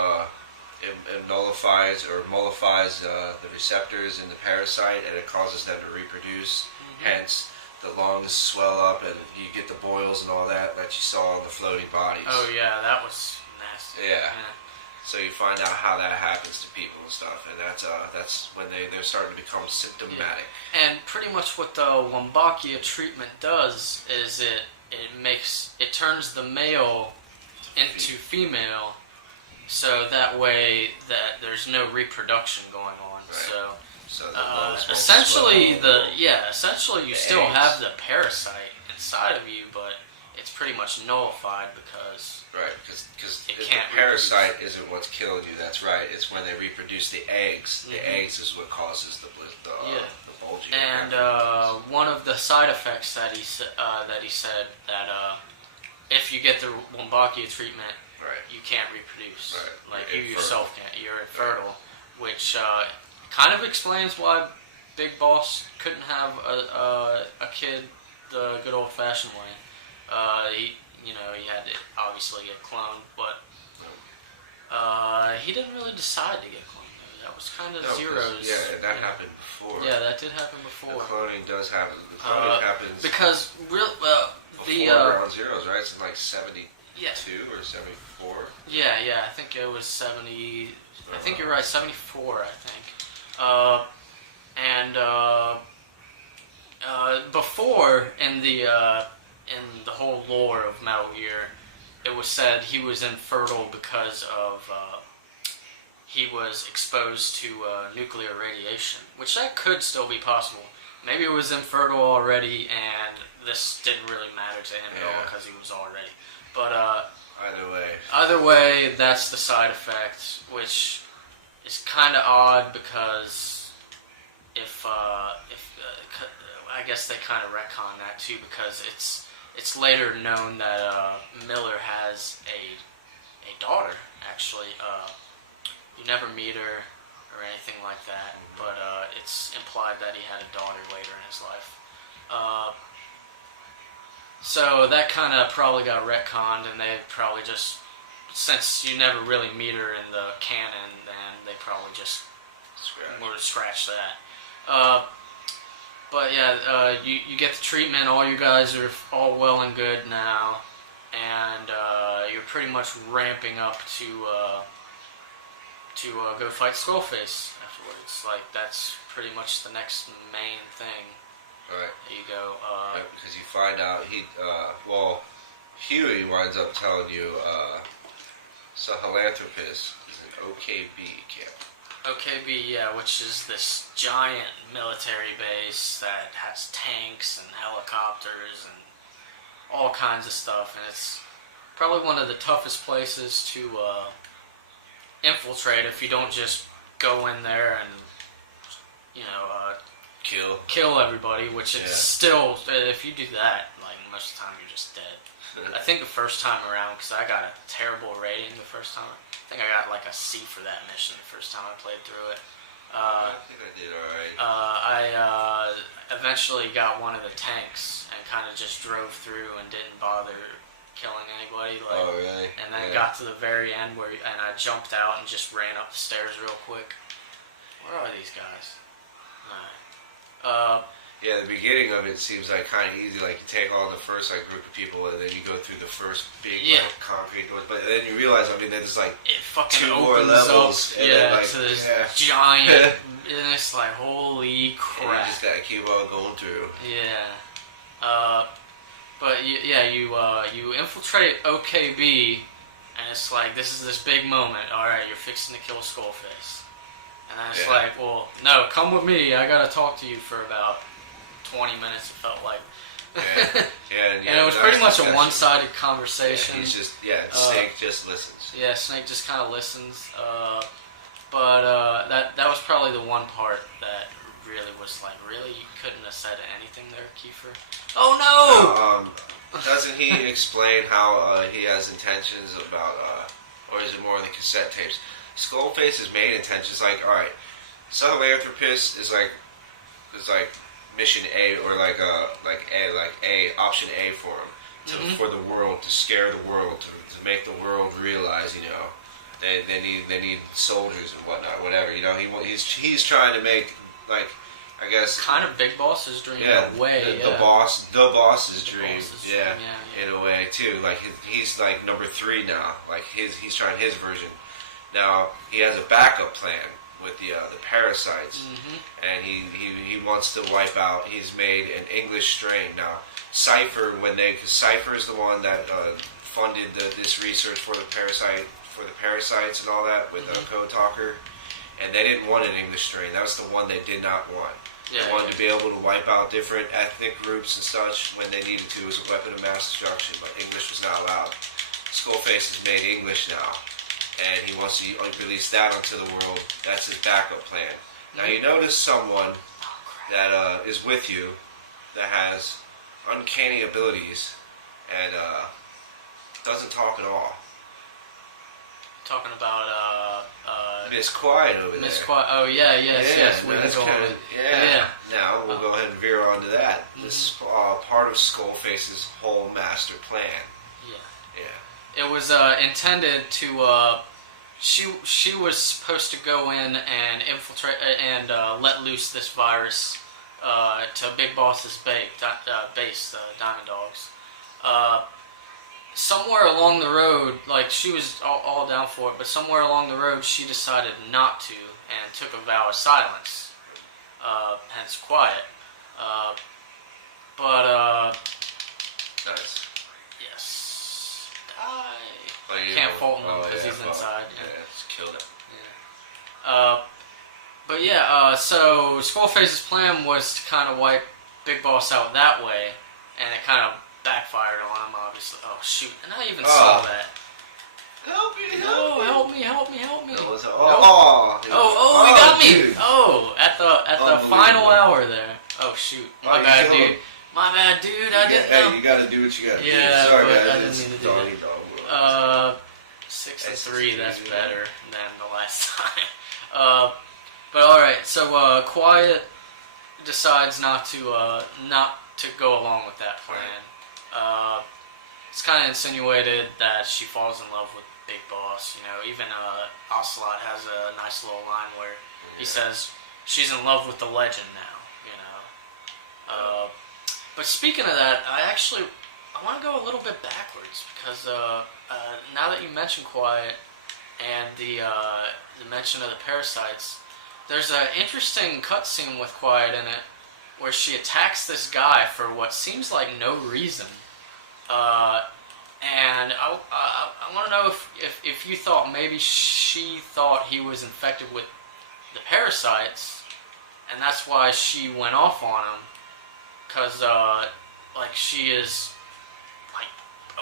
it nullifies or mollifies the receptors in the parasite, and it causes them to reproduce. Hence, the lungs swell up, and you get the boils and all that you saw on the floating bodies. Oh yeah, that was nasty. Yeah. So you find out how that happens to people and stuff, and that's when they're starting to become symptomatic. Yeah. And pretty much what the Wolbachia treatment does is it turns the male into female, so that way that there's no reproduction going on. Right. So essentially you still have the parasite inside of you, but it's pretty much nullified because the parasite isn't what's killing you. That's right. It's when they reproduce the eggs. The eggs is what causes the bulging. And one of the side effects that he said that if you get the Wolbachia treatment, you can't reproduce. Right. Like you yourself can't. You're infertile, which kind of explains why Big Boss couldn't have a kid the good old-fashioned way. He had to obviously get cloned, but he didn't really decide to get cloned. That was kind of Zero's. Yeah, that happened before. Yeah, that did happen before. The cloning does happen. The cloning happens because before Ground Zeroes, right? It's in like 72 or 74. Yeah, I think it was 70. I think you're right, 74. I think. Before in the whole lore of Metal Gear, it was said he was infertile because of he was exposed to nuclear radiation, which that could still be possible. Maybe it was infertile already, and this didn't really matter to him at all because he was already. But either way, that's the side effect, which is kind of odd because if I guess they kind of retcon that too, because it's later known that Miller has a daughter. Actually, you never meet her or anything like that, but it's implied that he had a daughter later in his life. So that kind of probably got retconned, and they probably just, since you never really meet her in the canon, then they probably just would have scratched that. But yeah, you get the treatment. All you guys are all well and good now, and you're pretty much ramping up to go fight Skullface afterwards. Like that's pretty much the next main thing. Right. There you go. Because you find out Huey winds up telling you, Sahelanthropus is an OKB camp. OKB, yeah, which is this giant military base that has tanks and helicopters and all kinds of stuff, and it's probably one of the toughest places to infiltrate if you don't just go in there and kill everybody, which is still, if you do that, like most of the time you're just dead. I think the first time around, because I got a terrible rating the first time, I think I got like a C for that mission the first time I played through it. I think I did alright. I eventually got one of the tanks and kind of just drove through and didn't bother killing anybody. Like, oh, really? And then got to the very end and I jumped out and just ran up the stairs real quick. Where are these guys? Alright. Yeah, the beginning of it seems like kind of easy. Like you take on the first like group of people, and then you go through the first big like, concrete doors. But then you realize, I mean, there's like it fucking 2 more opens levels. up, And then, like, to this giant. And it's like holy crap! And you just gotta keep on going through. Yeah. But you infiltrate OKB, and it's like this is this big moment. All right, you're fixing to kill Skullface, and then it's like, well, no, come with me. I gotta talk to you for about 20 minutes. It felt like. And it was pretty much a one-sided conversation. Yeah, he's just Snake just listens. Yeah, Snake just kind of listens. But that was probably the one part that really was like, really, you couldn't have said anything there, Kiefer. Oh no! Doesn't he explain how he has intentions about, or is it more of the cassette tapes? Skullface's main intentions, like, all right, Sahelanthropus is like mission A, or like option A for him, for the world, to scare the world, to make the world realize, you know, they need soldiers and whatnot, whatever, you know. He's trying to make, like, I guess kind of Big Boss's dream in a way. The boss's dream, in a way too. Like he's like number 3 now. Like he's trying his version. Now he has a backup plan with the parasites, and he wants to wipe out. He's made an English strain now. Cypher, because Cypher is the one that funded this research for the parasites and all that with Code Talker, and they didn't want an English strain. That was the one they did not want. They wanted to be able to wipe out different ethnic groups and such when they needed to as a weapon of mass destruction, but English was not allowed. Skullface has made English now, and he wants to release that onto the world. That's his backup plan. Now you notice someone that is with you that has uncanny abilities and doesn't talk at all. Talking about Miss Quiet over there. Miss Quiet. Oh yes. Now we'll go ahead and veer on to that. This is part of Skullface's whole master plan. Yeah. It was intended to. She was supposed to go in and infiltrate and let loose this virus to Big Boss's base, Diamond Dogs. Somewhere along the road, like she was all down for it, but somewhere along the road she decided not to and took a vow of silence, hence quiet. Nice. Yes. Die. Oh, Can't fault him because he's inside. Yeah, just killed him. So Skullface's plan was to kind of wipe Big Boss out that way, and it kind of backfired on him, obviously. Oh, shoot. And I even saw that. Help me, help me. We got me. Dude. Oh, at the final hour there. Oh, shout. My bad, dude. I didn't know. Hey, you gotta do what you gotta do. Sorry, guys. I didn't mean to do that. 6-3, that's better than the last time. But alright, so Quiet decides not to go along with that plan. It's kind of insinuated that she falls in love with Big Boss. You know, even Ocelot has a nice little line where he says she's in love with the legend now. You know. But speaking of that, I want to go a little bit backwards because now that you mention Quiet and the mention of the parasites, there's an interesting cutscene with Quiet in it where she attacks this guy for what seems like no reason. And I want to know if you thought maybe she thought he was infected with the parasites, and that's why she went off on him. Because, like, she is, like,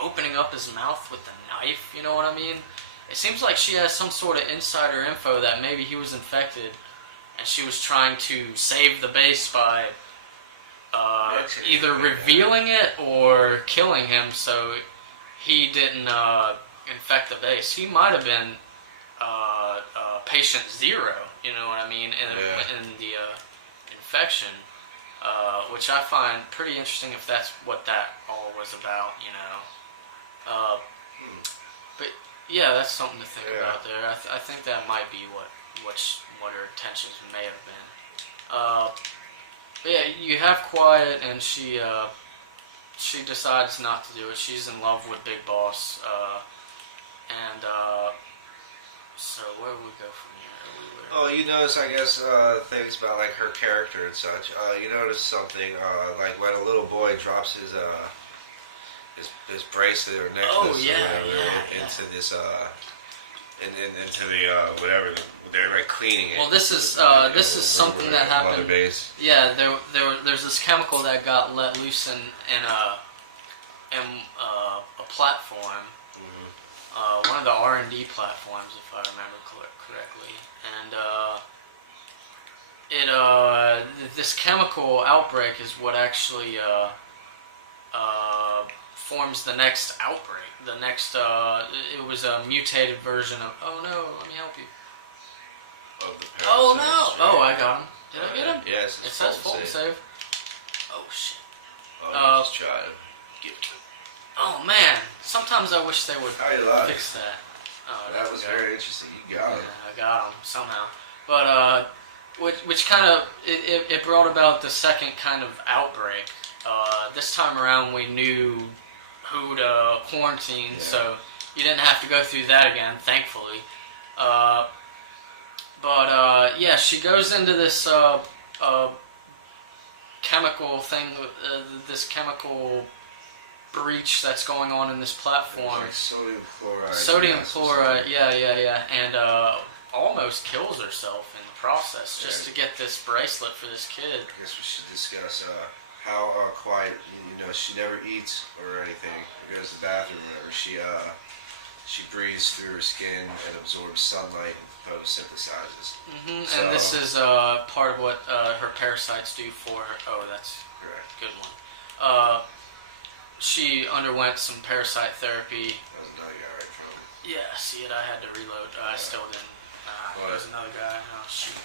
opening up his mouth with the knife, you know what I mean? It seems like she has some sort of insider info that maybe he was infected, and she was trying to save the base by either revealing it or killing him so he didn't infect the base. He might have been patient 0, you know what I mean, in the infection. Which I find pretty interesting if that's what that all was about, you know. But yeah, that's something to think about there. I think that might be what her intentions may have been. But yeah, you have Quiet, and she decides not to do it. She's in love with Big Boss, and so where do we go from here? Oh, you notice, I guess, things about like her character and such. You notice something like when a little boy drops his bracelet or necklace or whatever into this into the whatever they're like cleaning it. Well, this is something that happened. Yeah, there's this chemical that got let loose in a platform, one of the R&D platforms, if I remember correctly, and this chemical outbreak is what actually forms the next outbreak. The next, it was a mutated version of. Oh no! Let me help you. Of the oh no! Oh, I got him. Did I get him? Yes. It says full save. Oh shit. Oh, just try to get it. Oh man! Sometimes I wish they would fix that. Oh, that was very interesting. You got him. I got him somehow. But which kind of it brought about the second kind of outbreak. This time around, we knew who to quarantine, so you didn't have to go through that again, thankfully. But yeah, she goes into this chemical thing, this chemical breach that's going on in this platform. Like sodium chloride. Sodium chloride, yeah, and almost kills herself in the process just to get this bracelet for this kid. I guess we should discuss how Quiet, she never eats or anything, or goes to the bathroom or whatever. She breathes through her skin and absorbs sunlight and photosynthesizes. So, and this is part of what her parasites do for her. Oh, that's correct. Good one. She underwent some parasite therapy. That was another guy right from. Yeah, see it? I had to reload. I still didn't. There's another guy. Oh, shoot.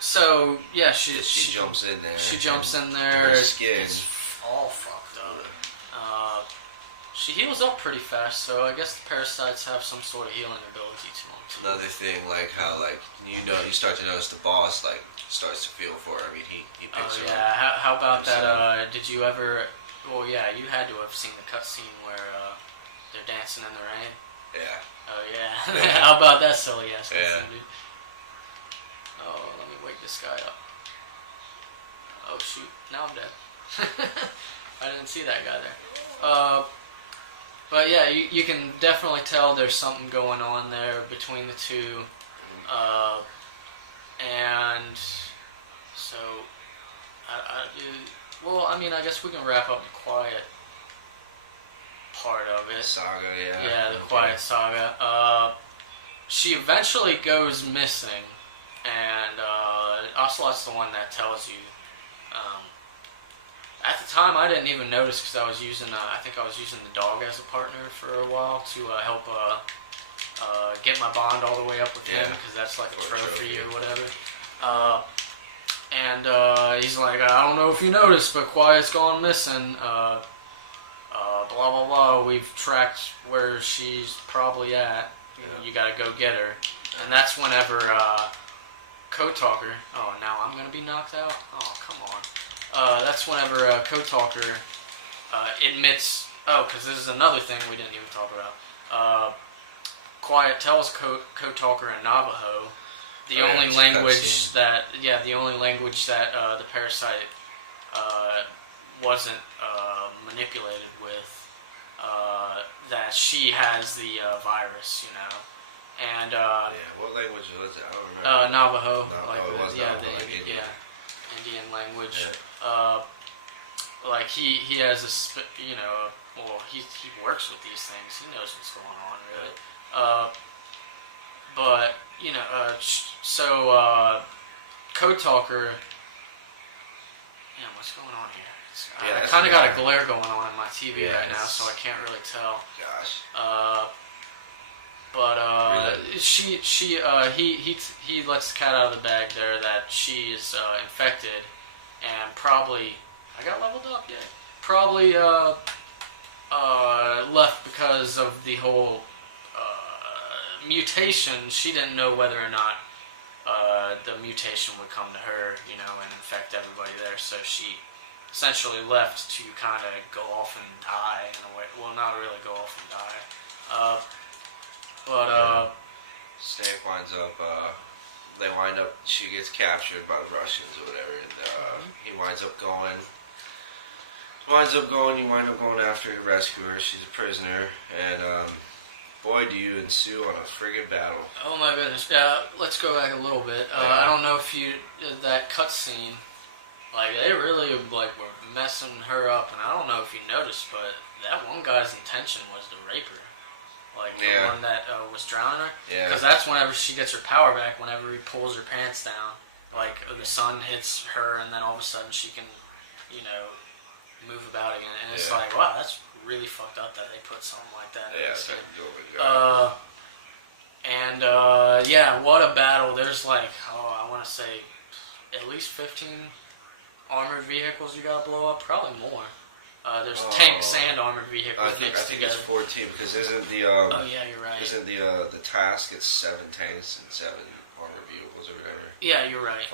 So, yeah, she jumps in there. She jumps in there. Her skin. It's all fucked up. She heals up pretty fast, so I guess the parasites have some sort of healing ability to them too. Another thing, like how, you start to notice the boss, starts to feel for her. I mean, he picks her up. How about that? Did you ever? Well, yeah, you had to have seen the cutscene where they're dancing in the rain. Yeah. Oh yeah. How about that silly ass cutscene, dude? Oh, let me wake this guy up. Oh shoot! Now I'm dead. I didn't see that guy there. But yeah, you can definitely tell there's something going on there between the two. And so, I guess we can wrap up the Quiet part of it. Saga, yeah. Yeah, the Quiet saga. She eventually goes missing, and Ocelot's the one that tells you. At the time, I didn't even notice because I was using, I think I was using the dog as a partner for a while to help get my bond all the way up with him, because that's like a trophy or whatever. And he's like, I don't know if you noticed, but Quiet's gone missing. Blah, blah, blah. We've tracked where she's probably at. You gotta go get her. And that's whenever Code Talker... Oh, now I'm gonna be knocked out? Oh, come on. That's whenever Code Talker admits... Oh, because this is another thing we didn't even talk about. Quiet tells Code Talker in Navajo the only language that the parasite wasn't manipulated with, that she has the virus, and what language was it? I don't remember. Navajo, Navajo. Indian language. Yeah. Like he has he works with these things. He knows what's going on, really. But so Code Talker. What's going on here? I kind of got a glare going on in my TV right now, so I can't really tell. Gosh. But he lets the cat out of the bag there that she is infected, and probably I got leveled up yet. Probably left because of the whole mutation. She didn't know whether or not the mutation would come to her, you know, and infect everybody there. So she essentially left to kind of go off and die in a way. Well, not really go off and die. Snake winds up. She gets captured by the Russians or whatever, and he winds up going. You wind up going after her, rescue her. She's a prisoner, and boy, do you ensue on a friggin' battle. Oh my goodness! Yeah, let's go back a little bit. I don't know if you that cutscene. Like, they really, like, were messing her up, and I don't know if you noticed, but that one guy's intention was to rape her. Like, the one that was drowning her. Yeah. Because that's whenever she gets her power back, whenever he pulls her pants down. Like, the sun hits her, and then all of a sudden she can, you know, move about again. And it's like, wow, that's really fucked up that they put something like that in this game. Yeah, what a battle. There's, like, I want to say at least 15... armored vehicles you gotta blow up, probably more. There's tanks and armored vehicles mixed together. It's 14 because isn't the oh yeah, you're right. Isn't the task? It's 7 tanks and 7 armored vehicles or whatever. Yeah, you're right.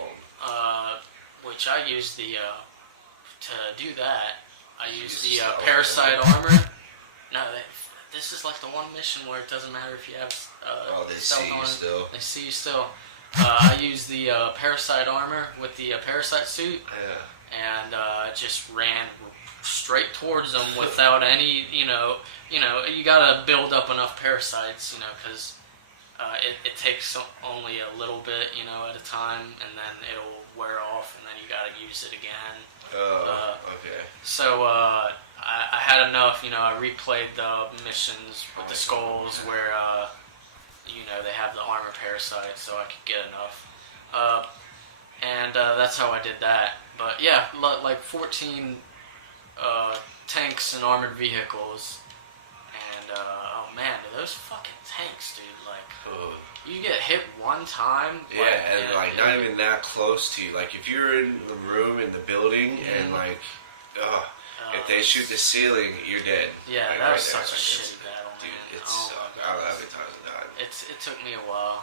Which I use the to do that. I use the parasite armor. No, this is like the one mission where it doesn't matter if you have they see you still. They see you still. I use the parasite armor with the parasite suit, and just ran straight towards them without any, you gotta build up enough parasites, because it takes only a little bit, at a time, and then it'll wear off, and then you gotta use it again. Okay. So I had enough, I replayed the missions with the skulls where. They have the armor parasite, so I could get enough. And that's how I did that. But yeah, like 14 tanks and armored vehicles. And, oh man, those fucking tanks, dude. Like, you get hit one time. Not even that close to you. Like, if you're in the room, in the building, and like, if they shoot the ceiling, you're dead. Yeah, like, that was such a shitty battle, man. Dude, it's I don't know how many times I died. It took me a while.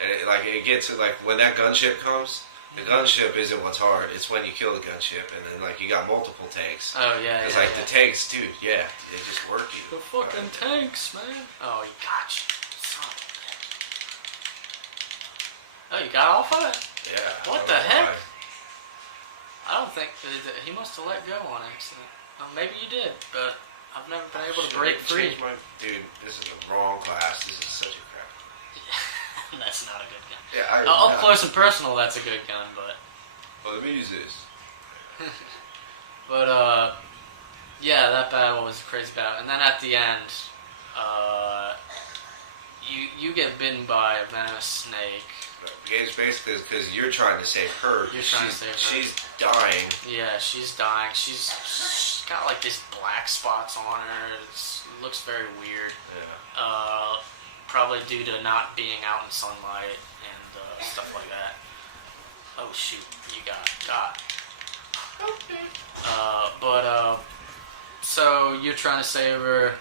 And it gets to, like, when that gunship comes, the gunship isn't what's hard. It's when you kill the gunship, and then, like, you got multiple tanks. Oh, yeah, It's the tanks, dude, they just work you. The fucking tanks, man. Oh, he got you. Son of a bitch. Oh, you got off of it? Yeah. What the heck? I don't think... He must have let go on accident. Well, maybe you did, but... I've never been able to break free. Dude, this is the wrong class. This is such a crap. That's not a good gun. Yeah, up close and personal, that's a good gun, but... Well, let me use this. But, yeah, that battle was a crazy battle. And then at the end, you get bitten by a venomous snake. It's basically because you're trying to save her. You're trying to save her. She's dying. Yeah, she's dying. She's got like these black spots on her. It looks very weird. Yeah. Probably due to not being out in sunlight and stuff like that. Oh shoot, you got. So you're trying to save her,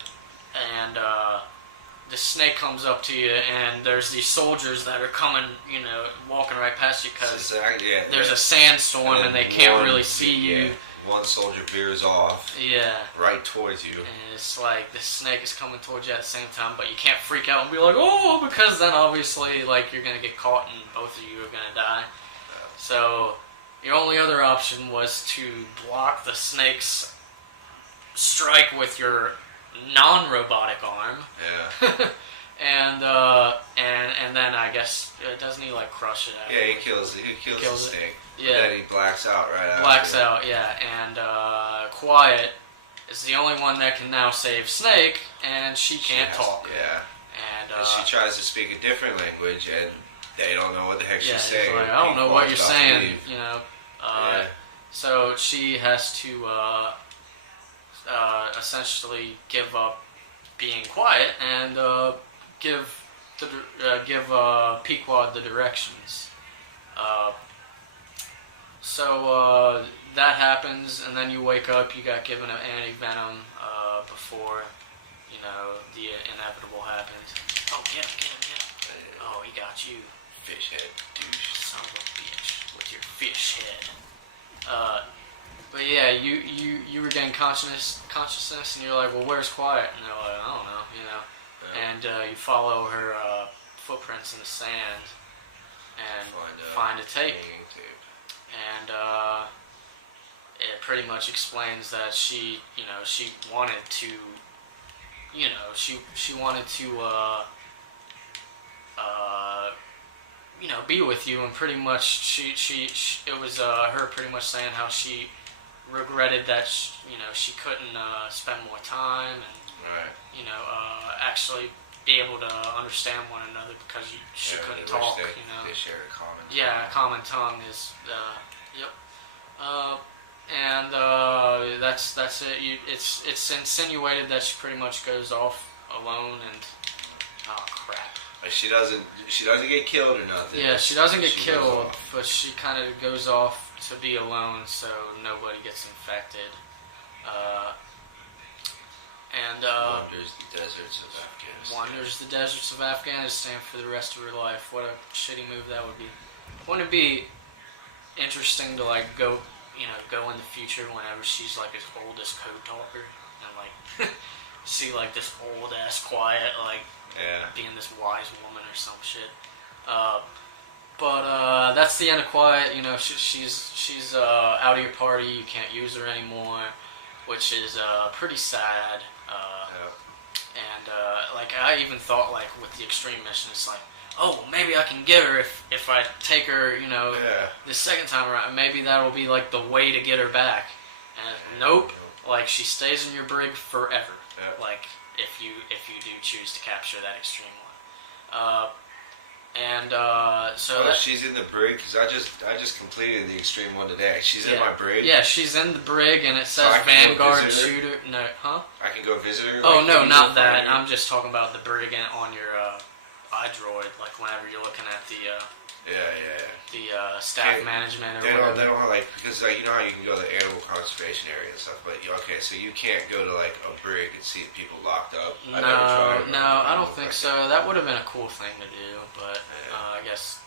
and the snake comes up to you, and there's these soldiers that are coming, walking right past you because there's a sandstorm and they can't really see you. One soldier veers off. Yeah. Right towards you. And it's like the snake is coming towards you at the same time, but you can't freak out and be like, oh, because then obviously, like, you're gonna get caught and both of you are gonna die. So your only other option was to block the snake's strike with your non-robotic arm. Yeah. and then I guess doesn't he like crush it out? Yeah, he kills the snake. Yeah. And then he blacks out right after. Blacks out, yeah. And Quiet is the only one that can now save Snake, and she can't talk. Yeah. And she tries to speak a different language, and they don't know what the heck she's saying. Like, I don't know what you're saying, Yeah. So she has to essentially give up being quiet and give Pequod the directions. So that happens, and then you wake up. You got given an anti-venom before the inevitable happens. Oh, get him! Oh, he got you. Fish head douche. Son of a bitch with your fish head. But yeah, you regain consciousness, and you're like, well, where's Quiet? And they're like, I don't know, you know. Yeah. And you follow her footprints in the sand and find a tape. And it pretty much explains that she wanted to, she wanted to, be with you, and pretty much it was her pretty much saying how she regretted that she couldn't spend more time and actually be able to understand one another because she couldn't talk. They shared a common tongue. Yeah, common tongue is yep. And that's it. It's insinuated that she pretty much goes off alone, and oh crap. Like she doesn't get killed or nothing. Yeah, she doesn't get killed, but she kind of goes off to be alone, so nobody gets infected. And wanders the deserts of Afghanistan. Wanders the deserts of Afghanistan for the rest of her life. What a shitty move that would be. Wouldn't it be interesting to go in the future whenever she's like as old as Code Talker and like see like this old ass Quiet being this wise woman or some shit. But that's the end of Quiet. You know, she's out of your party. You can't use her anymore, which is pretty sad. And like I even thought like with the extreme mission, it's like, oh, maybe I can get her if I take her, this second time around. Maybe that'll be like the way to get her back. And nope, like she stays in your brig forever. Yeah. Like if you do choose to capture that extreme one. So she's in the brig because I just completed the extreme one today. She's in my brig. Yeah, she's in the brig, and it says Vanguard shooter. No, huh? I can go visit her. Oh no, not that. I'm just talking about the brig on your iDroid. Like whenever you're looking at the staff management or whatever. They don't have because you know how you can go to the animal conservation area and stuff, but okay, so you can't go to like a brig and see people locked up. No, I don't think so. That would have been a cool thing to do, but I guess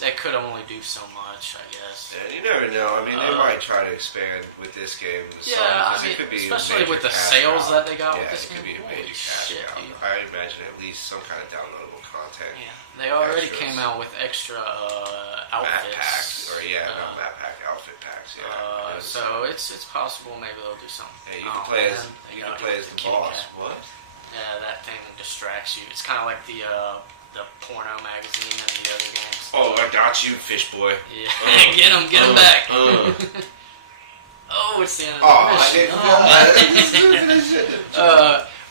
they could only do so much, I guess. And you never know. I mean, they might try to expand with this game. It could be especially with the sales that they got with this game. It could be a major cash out. I imagine at least some kind of downloadable content. Yeah, they already came out with extra outfits. Map packs, not map pack, outfit packs. Yeah. So it's possible maybe they'll do something. Yeah, you can play as the boss. What? Yeah, that thing distracts you. It's kind of like the porno magazine and the other games. Oh, I got you, fish boy. Yeah, get him back. Oh, it's the end of the mission.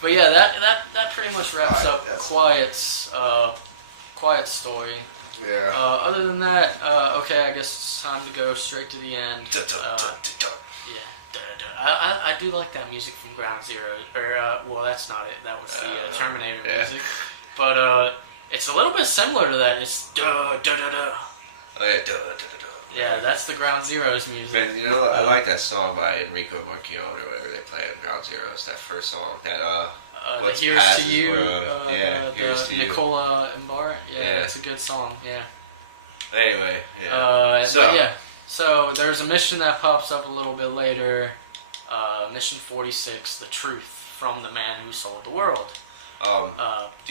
But yeah, that pretty much wraps up Quiet's story. Yeah. Other than that, okay, I guess it's time to go straight to the end. I do like that music from Ground Zero. Well, that's not it. That was the Terminator music. But it's a little bit similar to that. It's Yeah, that's the Ground Zeroes music. Man, I like that song by Enrico Morricone or whatever they play in Ground Zeroes. That first song. The Here's to You. Here's to You. Nicola Mbar. Yeah, it's a good song. Yeah. Anyway, yeah. So there's a mission that pops up a little bit later. Mission 46, The Truth from the Man Who Sold the World. Do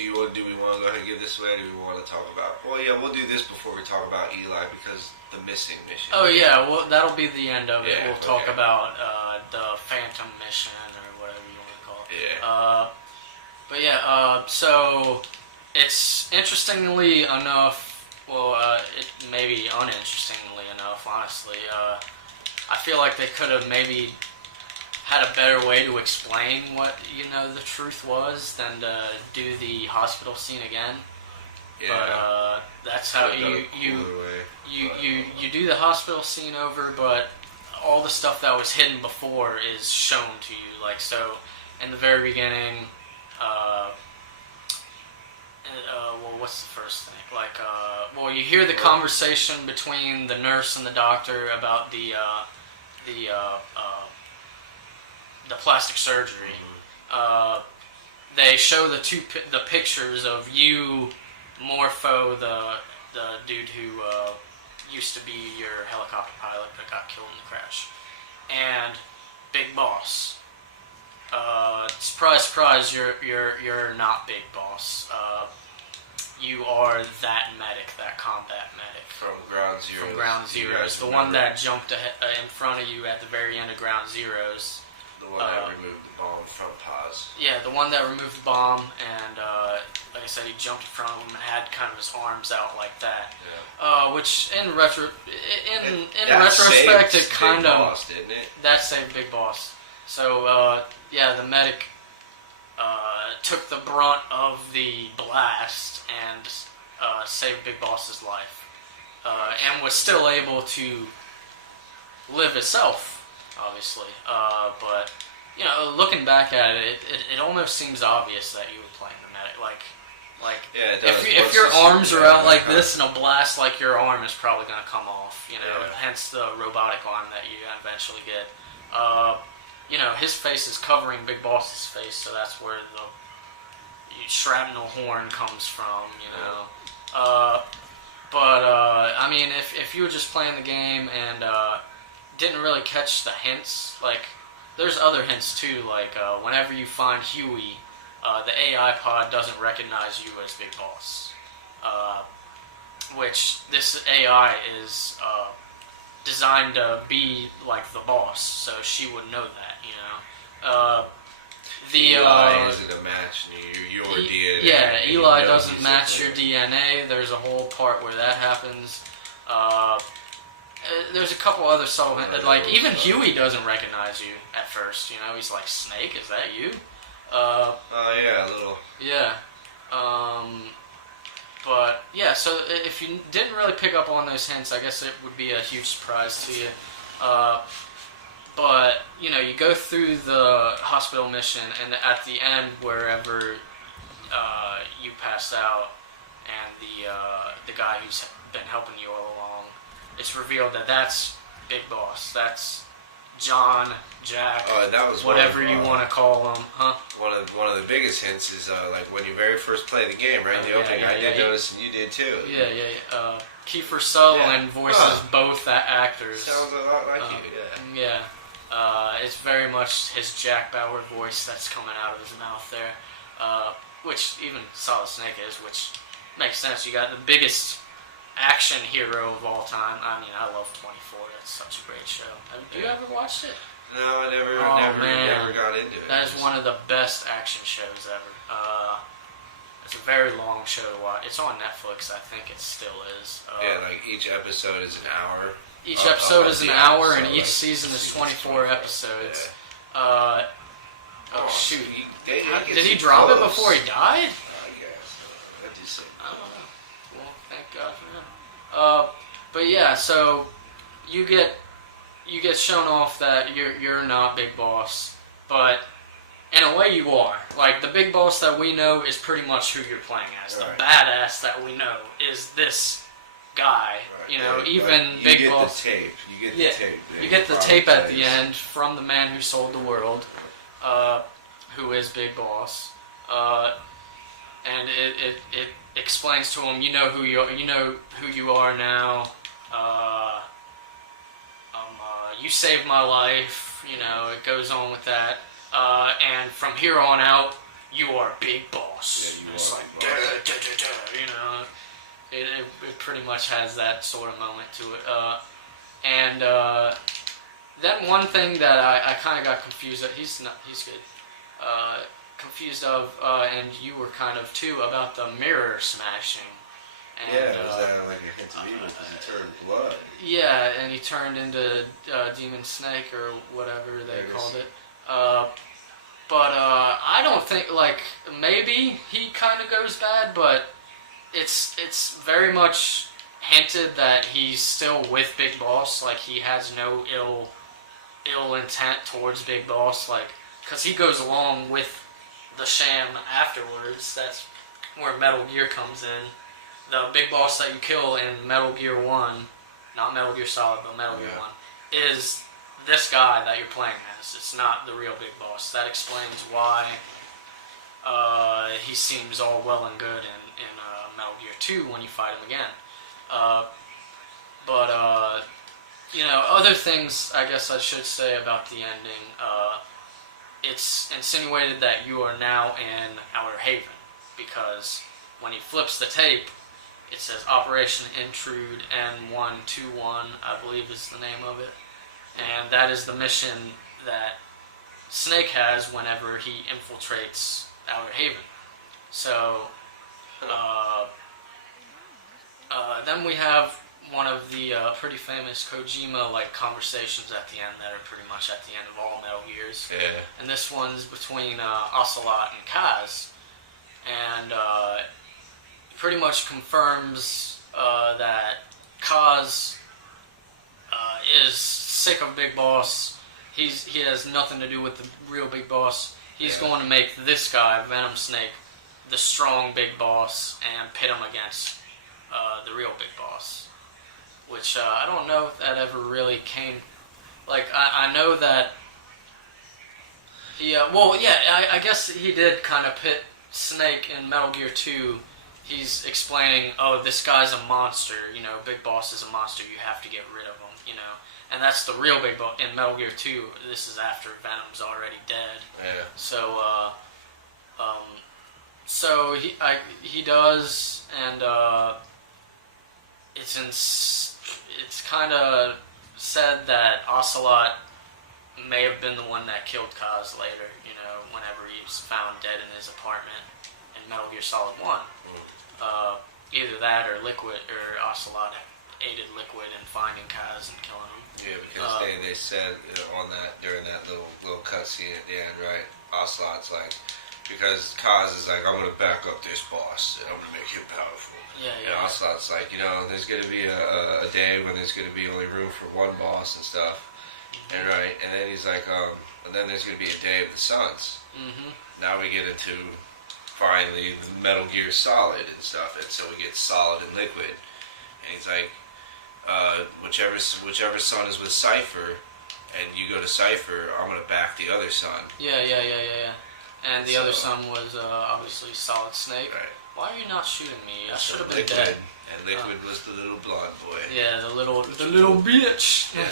we want to go ahead and give this away? Do we want to talk about? Well, yeah, we'll do this before we talk about Eli because the missing mission. Oh yeah, well that'll be the end of it. We'll talk about the Phantom mission or whatever you want to call it. But yeah, so it's interestingly enough. Well, it maybe uninterestingly enough, honestly. I feel like they could have maybe had a better way to explain what the truth was than to do the hospital scene again. Yeah. But that's how you do the hospital scene over, but all the stuff that was hidden before is shown to you. Like so, in the very beginning. Well, what's the first thing? Like, you hear the conversation between the nurse and the doctor about the plastic surgery. Mm-hmm. They show the pictures of you, Morpho, the dude who used to be your helicopter pilot that got killed in the crash, and Big Boss. Surprise, surprise! You're not Big Boss. You are that medic, that combat medic from Ground Zeroes. From Ground Zeroes, the one that jumped in front of you at the very end of Ground Zeroes. The one that removed the bomb from Paz. Yeah, the one that removed the bomb, and like I said, he jumped in front of him and had kind of his arms out like that. Yeah. Which in retrospect, it kind of Boss, didn't it? That saved Big Boss. So yeah, the medic took the brunt of the blast and saved Big Boss's life, and was still able to live itself. Obviously, but you know, looking back at it, it almost seems obvious that you were playing the medic. Like yeah, it does. If your arms are out like this in a blast, like your arm is probably going to come off. You know, hence the robotic arm that you eventually get. You know, his face is covering Big Boss's face, so that's where the shrapnel horn comes from. You know, but I mean, if you were just playing the game and didn't really catch the hints, like there's other hints too, like whenever you find Huey, the AI pod doesn't recognize you as Big Boss, which this AI is designed to be like the boss, so she would know that, you know. Eli isn't a match your DNA. Yeah, Eli doesn't match your DNA. There's a whole part where that happens. There's a couple other subtle, like even Huey doesn't recognize you at first. You know, he's like, "Snake, is that you?" Yeah, a little. Yeah. But yeah, so if you didn't really pick up on those hints, I guess it would be a huge surprise to you. But you know, you go through the hospital mission, and at the end, wherever you pass out, and the guy who's been helping you all along, it's revealed that that's Big Boss. That's John, Jack, that was whatever you want to call him, huh? One of the biggest hints is like when you very first play the game, right? The opening, I did notice, and you did too. Yeah. Kiefer Sutherland voices both actors. Sounds a lot like you, yeah. It's very much his Jack Bauer voice that's coming out of his mouth there, which even Solid Snake is, which makes sense. You got the biggest action hero of all time. I mean, I love 24. That's such a great show. Have you ever watched it? No, I never got into it. That is one of the best action shows ever. It's a very long show to watch. It's on Netflix, I think it still is. Like each episode is an hour. Each episode is an hour, and each season is 24 episodes. Yeah. Shoot. Did he drop it before he died? I guess. I do say. I don't know. Well, thank God for him. But yeah, so you get shown off that you're not Big Boss, but in a way you are. Like, the Big Boss that we know is pretty much who you're playing as. The badass that we know is this guy. Right. You know, even Big Boss. You get the tape. You get the tape at the end from the man who sold the world, who is Big Boss, and it explains to him, you know who you are now. You saved my life. You know, it goes on with that. And from here on out, you are Big Boss. Yeah, it's like, you know, it pretty much has that sort of moment to it. And then one thing that I kind of got confused at, he's good. Confused of, and you were kind of too, about the mirror smashing. And, was that like a hint of evil because he turned blood? Yeah, and he turned into Demon Snake or whatever they called it. But I don't think, like, maybe he kind of goes bad, but it's very much hinted that he's still with Big Boss. Like, he has no ill intent towards Big Boss, like, because he goes along with the sham afterwards. That's where Metal Gear comes in. The Big Boss that you kill in Metal Gear 1, not Metal Gear Solid, but Metal Gear 1, is this guy that you're playing as. It's not the real Big Boss. That explains why he seems all well and good in Metal Gear 2 when you fight him again. But other things I guess I should say about the ending. It's insinuated that you are now in Outer Haven because when he flips the tape, it says Operation Intrude N121, I believe is the name of it. And that is the mission that Snake has whenever he infiltrates Outer Haven. So, then we have one of the pretty famous Kojima conversations at the end that are pretty much at the end of all Metal Gears. Yeah. And this one's between Ocelot and Kaz. And pretty much confirms that Kaz is sick of Big Boss. He has nothing to do with the real Big Boss. He's going to make this guy, Venom Snake, the strong Big Boss and pit him against the real Big Boss. Which I don't know if that ever really came. I know that I guess he did kind of pit Snake in Metal Gear 2. He's explaining, oh, this guy's a monster, Big Boss is a monster, you have to get rid of him, And that's the real Big Boss. In Metal Gear 2, this is after Venom's already dead. Yeah. So he does, and it's kind of said that Ocelot may have been the one that killed Kaz later, whenever he was found dead in his apartment in Metal Gear Solid 1. Either that or Liquid, or Ocelot aided Liquid in finding Kaz and killing him. Yeah, because they said on that, during that little cutscene at the end, right? Ocelot's because Kaz is I'm going to back up this boss, and I'm going to make him powerful. Yeah. And Ocelot's there's going to be a day when there's going to be only room for one boss and stuff. And and then he's and then there's going to be a day of the Suns. Mm-hmm. Now we get into finally the Metal Gear Solid and stuff, and so we get Solid and Liquid. And he's whichever Sun is with Cypher, and you go to Cypher, I'm going to back the other Sun. Yeah. And the other Sun was obviously Solid Snake. Right. Why are you not shooting me? I should have been Liquid, dead. And Liquid was the little blonde boy. Yeah, the little bitch. Yeah,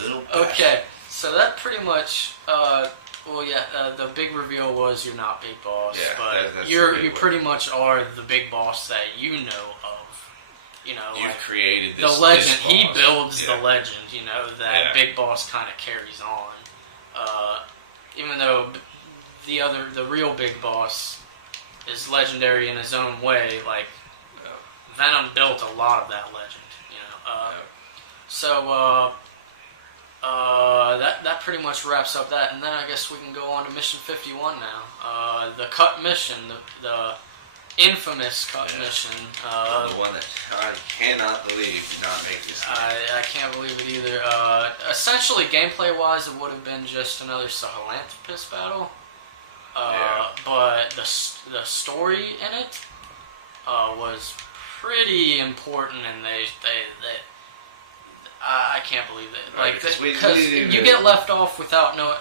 little Okay, so that pretty much, the big reveal was you're not Big Boss, yeah, but you pretty much are the Big Boss that you know of. You've created this, the legend. This he builds the legend. That Big Boss kind of carries on. Even though the real Big Boss is legendary in his own way. Venom built a lot of that legend. So that pretty much wraps up that, and then I guess we can go on to Mission 51 now. The cut mission, the infamous cut mission. The one that I cannot believe did not make this. I can't believe it either. Essentially, gameplay-wise, it would have been just another Sahelanthropus battle. But the story in it was pretty important, and they I can't believe it. Because you get left off without no.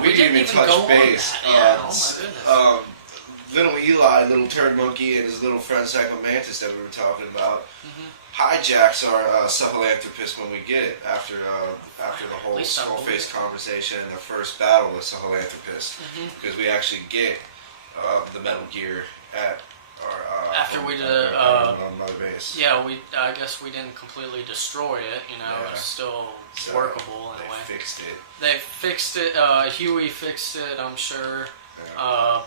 We didn't even touch base. Oh my goodness. Little Eli, little turd monkey, and his little friend Psycho Mantis that we were talking about, hijacks our Sahelanthropus when we get it after the whole skullface conversation and the first battle with Sahelanthropus, because we actually get the Metal Gear at our after we did Mother Base. Yeah, I guess we didn't completely destroy it. It's still workable in a way. They fixed it. Huey fixed it, I'm sure. Yeah.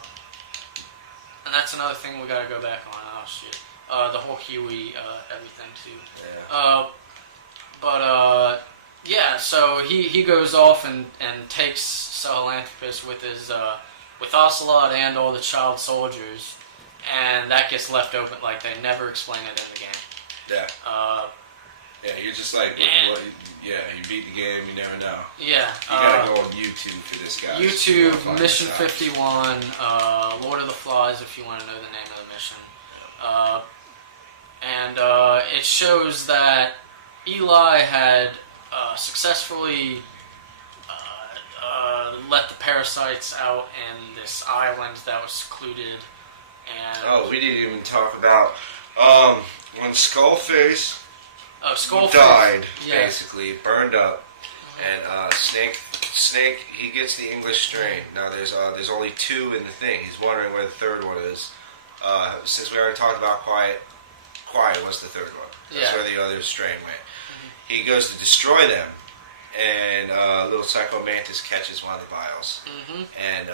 And that's another thing we gotta go back on. Oh shit. The whole Huey everything too. Yeah. So he goes off and takes Sahelanthropus with his with Ocelot and all the child soldiers, and that gets left open. They never explain it in the game. Yeah. You're just you beat the game, you never know. Yeah. You gotta go on YouTube for this guy. YouTube, Mission 51, Lord of the Flies, if you want to know the name of the mission. And it shows that Eli had successfully let the parasites out in this island that was secluded. And we didn't even talk about when Skullface Skullface died, basically burned up, and Snake he gets the English strain. Now there's only 2 in the thing. He's wondering where the third one is. Since we already talked about Quiet was the third one. That's where the other strain went. He goes to destroy them, and little Psycho Mantis catches one of the vials, and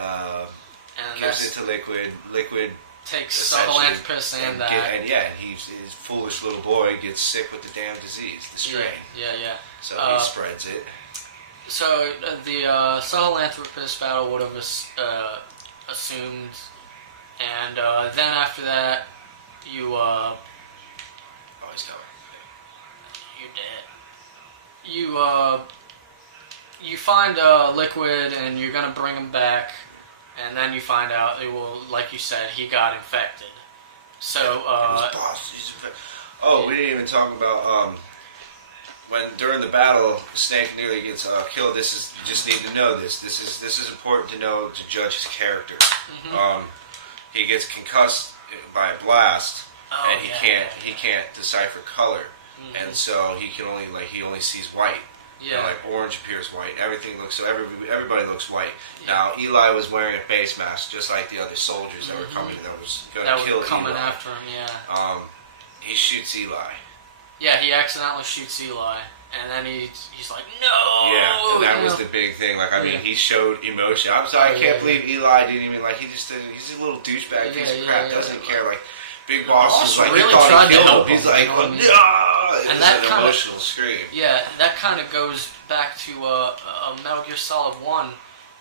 gives it to Liquid. Liquid takes Sahelanthropus and that. And his foolish little boy gets sick with the damn disease, the strain. Yeah. So he spreads it. So the Sahelanthropus battle would have assumed, and then after that, you He's coming. you're dead. You find Liquid, and you're gonna bring him back, and then you find out it will, like you said, he got infected. So we didn't even talk about when during the battle Snake nearly gets killed. You just need to know this. This is important to know to judge his character. He gets concussed by a blast, and he can't decipher color, and so he only sees white. Yeah. Like orange appears white. Everything looks everybody looks white. Yeah. Now Eli was wearing a face mask, just like the other soldiers that were coming. That was going to kill coming Eli. after him. Yeah. He shoots Eli. Yeah, he accidentally shoots Eli, and then he's like, no. Yeah, and that was the big thing. Like, I mean, he showed emotion. I'm sorry, I can't believe Eli didn't even he's a little douchebag piece of crap. Doesn't care. Like, Big Boss was like, really tried to help him. He's like, no. And that an emotional scream. Yeah, that kind of goes back to Metal Gear Solid 1,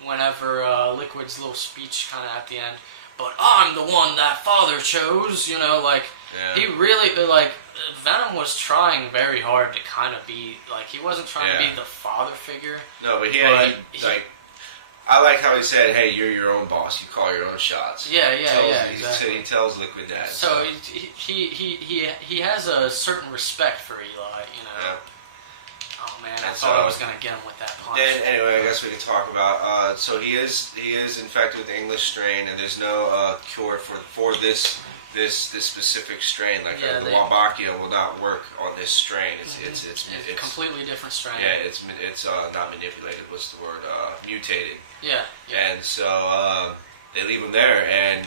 whenever Liquid's little speech kind of at the end. But I'm the one that father chose, he really, Venom was trying very hard to kind of be, he wasn't trying to be the father figure. No, but I like how he said, hey, you're your own boss, you call your own shots. Exactly. He tells Liquid that. So he has a certain respect for Eli, Yeah. Oh man, I thought I was gonna get him with that punch. Then anyway, I guess we can talk about. So he is infected with the English strain, and there's no cure for this specific strain. The Wambakia will not work on this strain. It's a completely different strain. Yeah, it's not manipulated. What's the word? Mutated. Yeah. And so they leave him there, and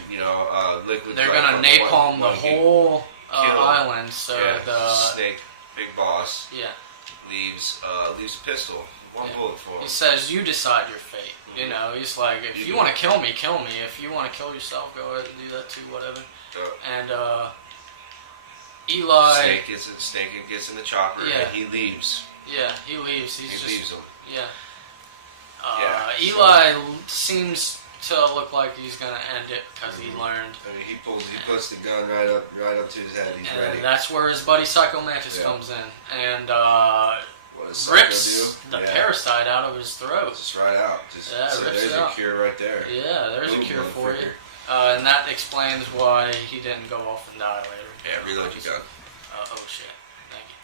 Liquid. They're gonna napalm the whole island. So the Snake, Big Boss. Yeah. Leaves a pistol, one bullet for him. He says, "You decide your fate." He's like, "If you want to kill me, kill me. If you want to kill yourself, go ahead and do that too, whatever." And Eli. Snake gets in the chopper, and he leaves. Yeah, he leaves. He leaves him. Yeah. Eli seems to look like he's gonna end it because he learned. I mean, he puts the gun right up to his head. He's ready. That's where his buddy Psycho Mantis comes in and rips the parasite out of his throat. Just right out. So there's a cure right there. Yeah, there's a cure for you. And that explains why he didn't go off and die later. Yeah, reload your gun. Oh shit! Thank you.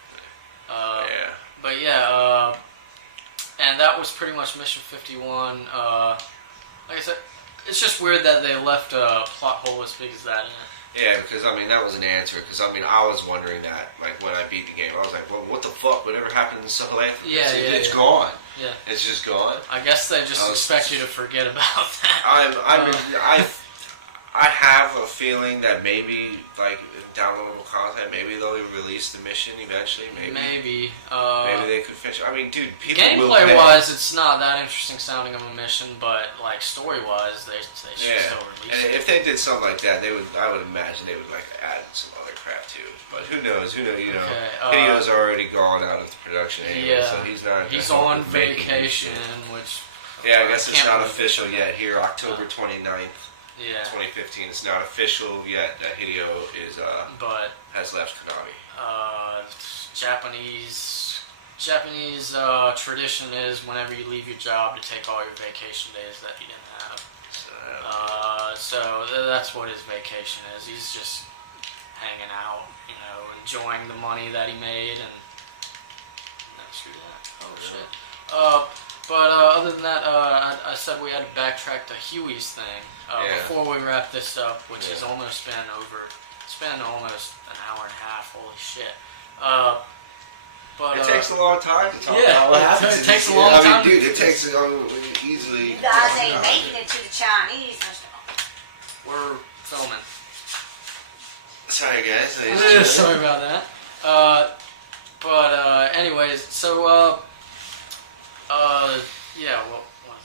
But and that was pretty much Mission 51. Like I said, it's just weird that they left a plot hole as big as that in it. Yeah, because that was an answer. Because I was wondering that, when I beat the game, I was like, well, what the fuck? Whatever happened to Sahelanthropus? It's gone. Yeah, it's just gone. I guess they just expect you to forget about that. I have a feeling that maybe, downloadable content, maybe they'll release the mission eventually. Maybe they could finish. I mean, dude, people gameplay-wise, it's not that interesting sounding of a mission, but story-wise, they should still release it. And if they did something like that, I would imagine they would add some other crap to it. But who knows? Hideo's already gone out of the production anyway, so he's not. He's on vacation, which. Yeah, I guess it's not official yet. Here, October 29th. 2015. It's not official yet that Hideo has left Konami. Japanese tradition is whenever you leave your job to take all your vacation days that you didn't have. So that's what his vacation is. He's just hanging out, enjoying the money that he made, and that's that. Oh shit. But other than that, I said we had to backtrack to Huey's thing before we wrap this up, which has almost been over It's been almost an hour and a half. Holy shit. But it takes a long time to talk yeah, about what happens. It takes a long time. Dude, it takes easily. You guys ain't making it to the Chinese restaurant. We're filming. Sorry, guys. Sorry about that. But anyways, so yeah, what was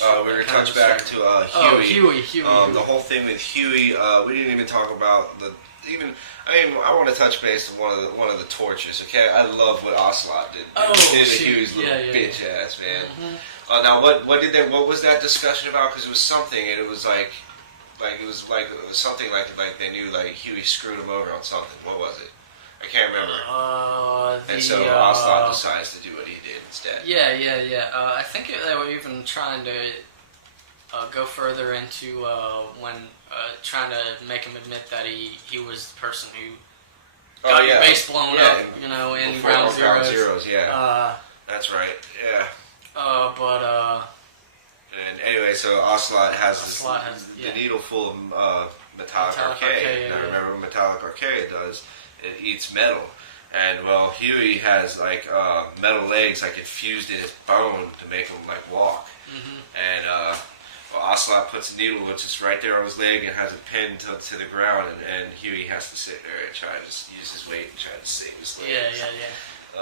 that? We're gonna touch back to Huey. Oh, Huey. The whole thing with Huey. We didn't even talk about I want to touch base on one of the tortures. Okay, I love what Ocelot did. Oh, he did shoot. Huey's little bitch yeah. ass, man. Mm-hmm. Now what was that discussion about? Because it was something, and it was something like they knew like Huey screwed him over on something. What was it? I can't remember. And so Ocelot decides to do what he did instead. Yeah. I think they were even trying to go further into when trying to make him admit that he was the person who got your base blown up, you know, in Ground Zeroes. Yeah. That's right. Yeah. And anyway, so Ocelot has the needle full of metallic archaea. Now remember what metallic archaea does? It eats metal. And well, Huey has like metal legs, like it fused in his bone to make him like walk. And Ocelot puts a needle, which is right there on his leg, and has it pinned to the ground. And Huey has to sit there and try to just use his weight and try to save his legs. Yeah.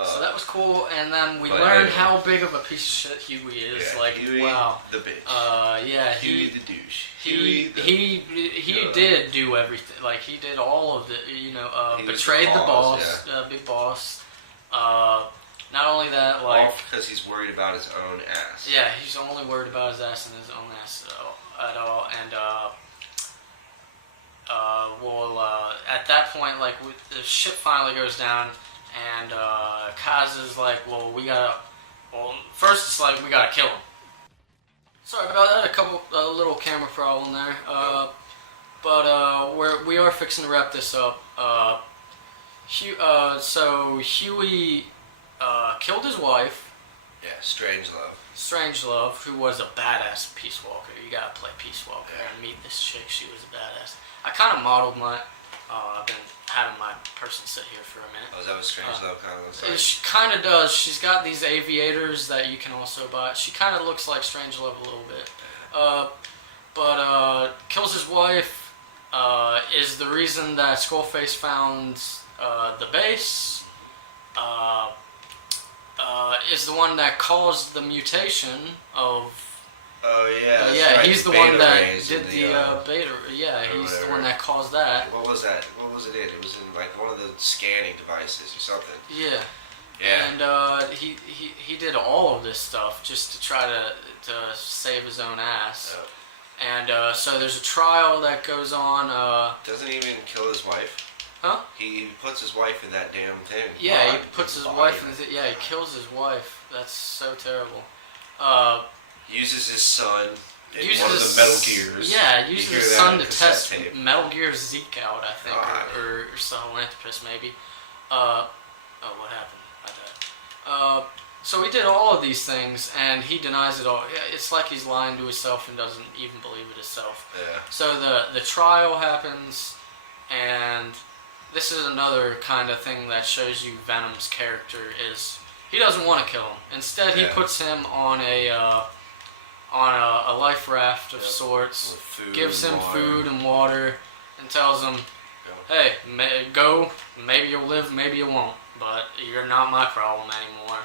So that was cool, and then we learned how big of a piece of shit Huey is. Yeah, like, Huey, wow, the bitch. Huey the douche. He did do everything. Like, he did all of it. You know, betrayed the boss, big boss. Not only that, like, all because he's worried about his own ass. Yeah, he's only worried about his ass and his own ass at all. And at that point, like, the ship finally goes down. And Kaz is like, first it's like, we gotta kill him. Sorry about that, a little camera problem there. But we are fixing to wrap this up. So Huey killed his wife. Yeah, Strangelove, who was a badass Peace Walker. You gotta play Peace Walker and meet this chick. She was a badass. I kind of modeled my... I've been having my person sit here for a minute. Oh, is that what Strangelove kind of looks like? She kind of does. She's got these aviators that you can also buy. She kind of looks like Strangelove a little bit. But kills his wife, is the reason that Skullface found the base, is the one that caused the mutation of... Oh yeah, yeah, right. He's the one that did the beta. Yeah, he's whatever. the one that caused that. What was that? What was it in? It was in like one of the scanning devices or something. Yeah. Yeah. And he did all of this stuff just to try to save his own ass. Oh. And so there's a trial that goes on. Doesn't he even kill his wife? Huh? He puts his wife in that damn thing. Yeah, he puts his wife in. He kills his wife. That's so terrible. Uses his son in one of the Metal Gears. Yeah, uses his son to test Metal Gear Zeke out, I think, or Sahelanthropus maybe. What happened? I died. So he did all of these things, and he denies it all. It's like he's lying to himself and doesn't even believe it himself. Yeah. So the trial happens, and this is another kind of thing that shows you Venom's character is he doesn't want to kill him. Instead, he puts him on a life raft of sorts, gives him food and water, and tells him, hey, go, maybe you'll live, maybe you won't, but you're not my problem anymore.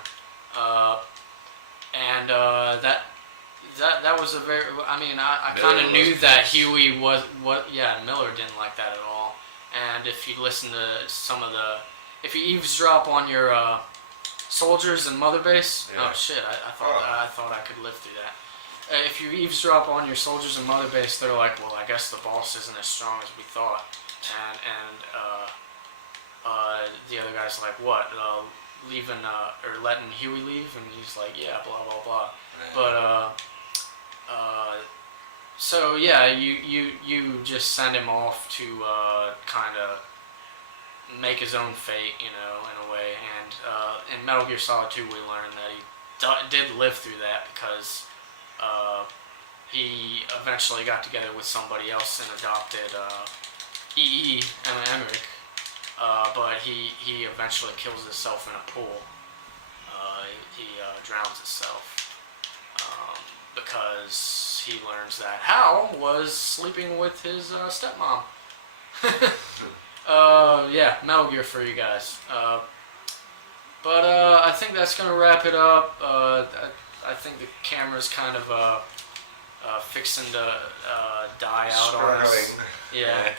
That was a very, I kind of knew that Huey was, Miller didn't like that at all. And if you listen to if you eavesdrop on your soldiers and Mother Base, oh shit, I thought I could live through that. If you eavesdrop on your soldiers and Mother Base, they're like, well, I guess the boss isn't as strong as we thought. And the other guy's like, what? Leaving, or letting Huey leave? And he's like, yeah, blah, blah, blah. But, so yeah, you just send him off to, kind of make his own fate, you know, in a way. And, in Metal Gear Solid 2, we learned that he did live through that because, he eventually got together with somebody else and adopted E.E. Emmerich, but he eventually kills himself in a pool. He drowns himself because he learns that Hal was sleeping with his stepmom. Yeah, Metal Gear for you guys. But I think that's gonna wrap it up. I think the camera's kind of fixing to die out on us. Yeah.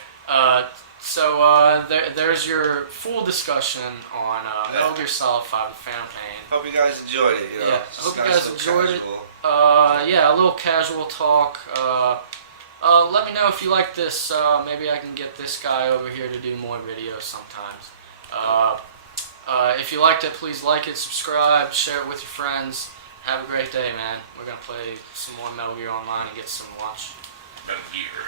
So there's your full discussion on Metal Gear Solid 5: The Phantom Pain. Hope you guys enjoyed it. You know, Yeah, I hope you guys enjoyed it. Casual. Yeah, a little casual talk. Let me know if you like this. Maybe I can get this guy over here to do more videos sometimes. If you liked it, please like it, subscribe, share it with your friends. Have a great day, man. We're gonna play some more Metal Gear Online and get some lunch. Metal Gear.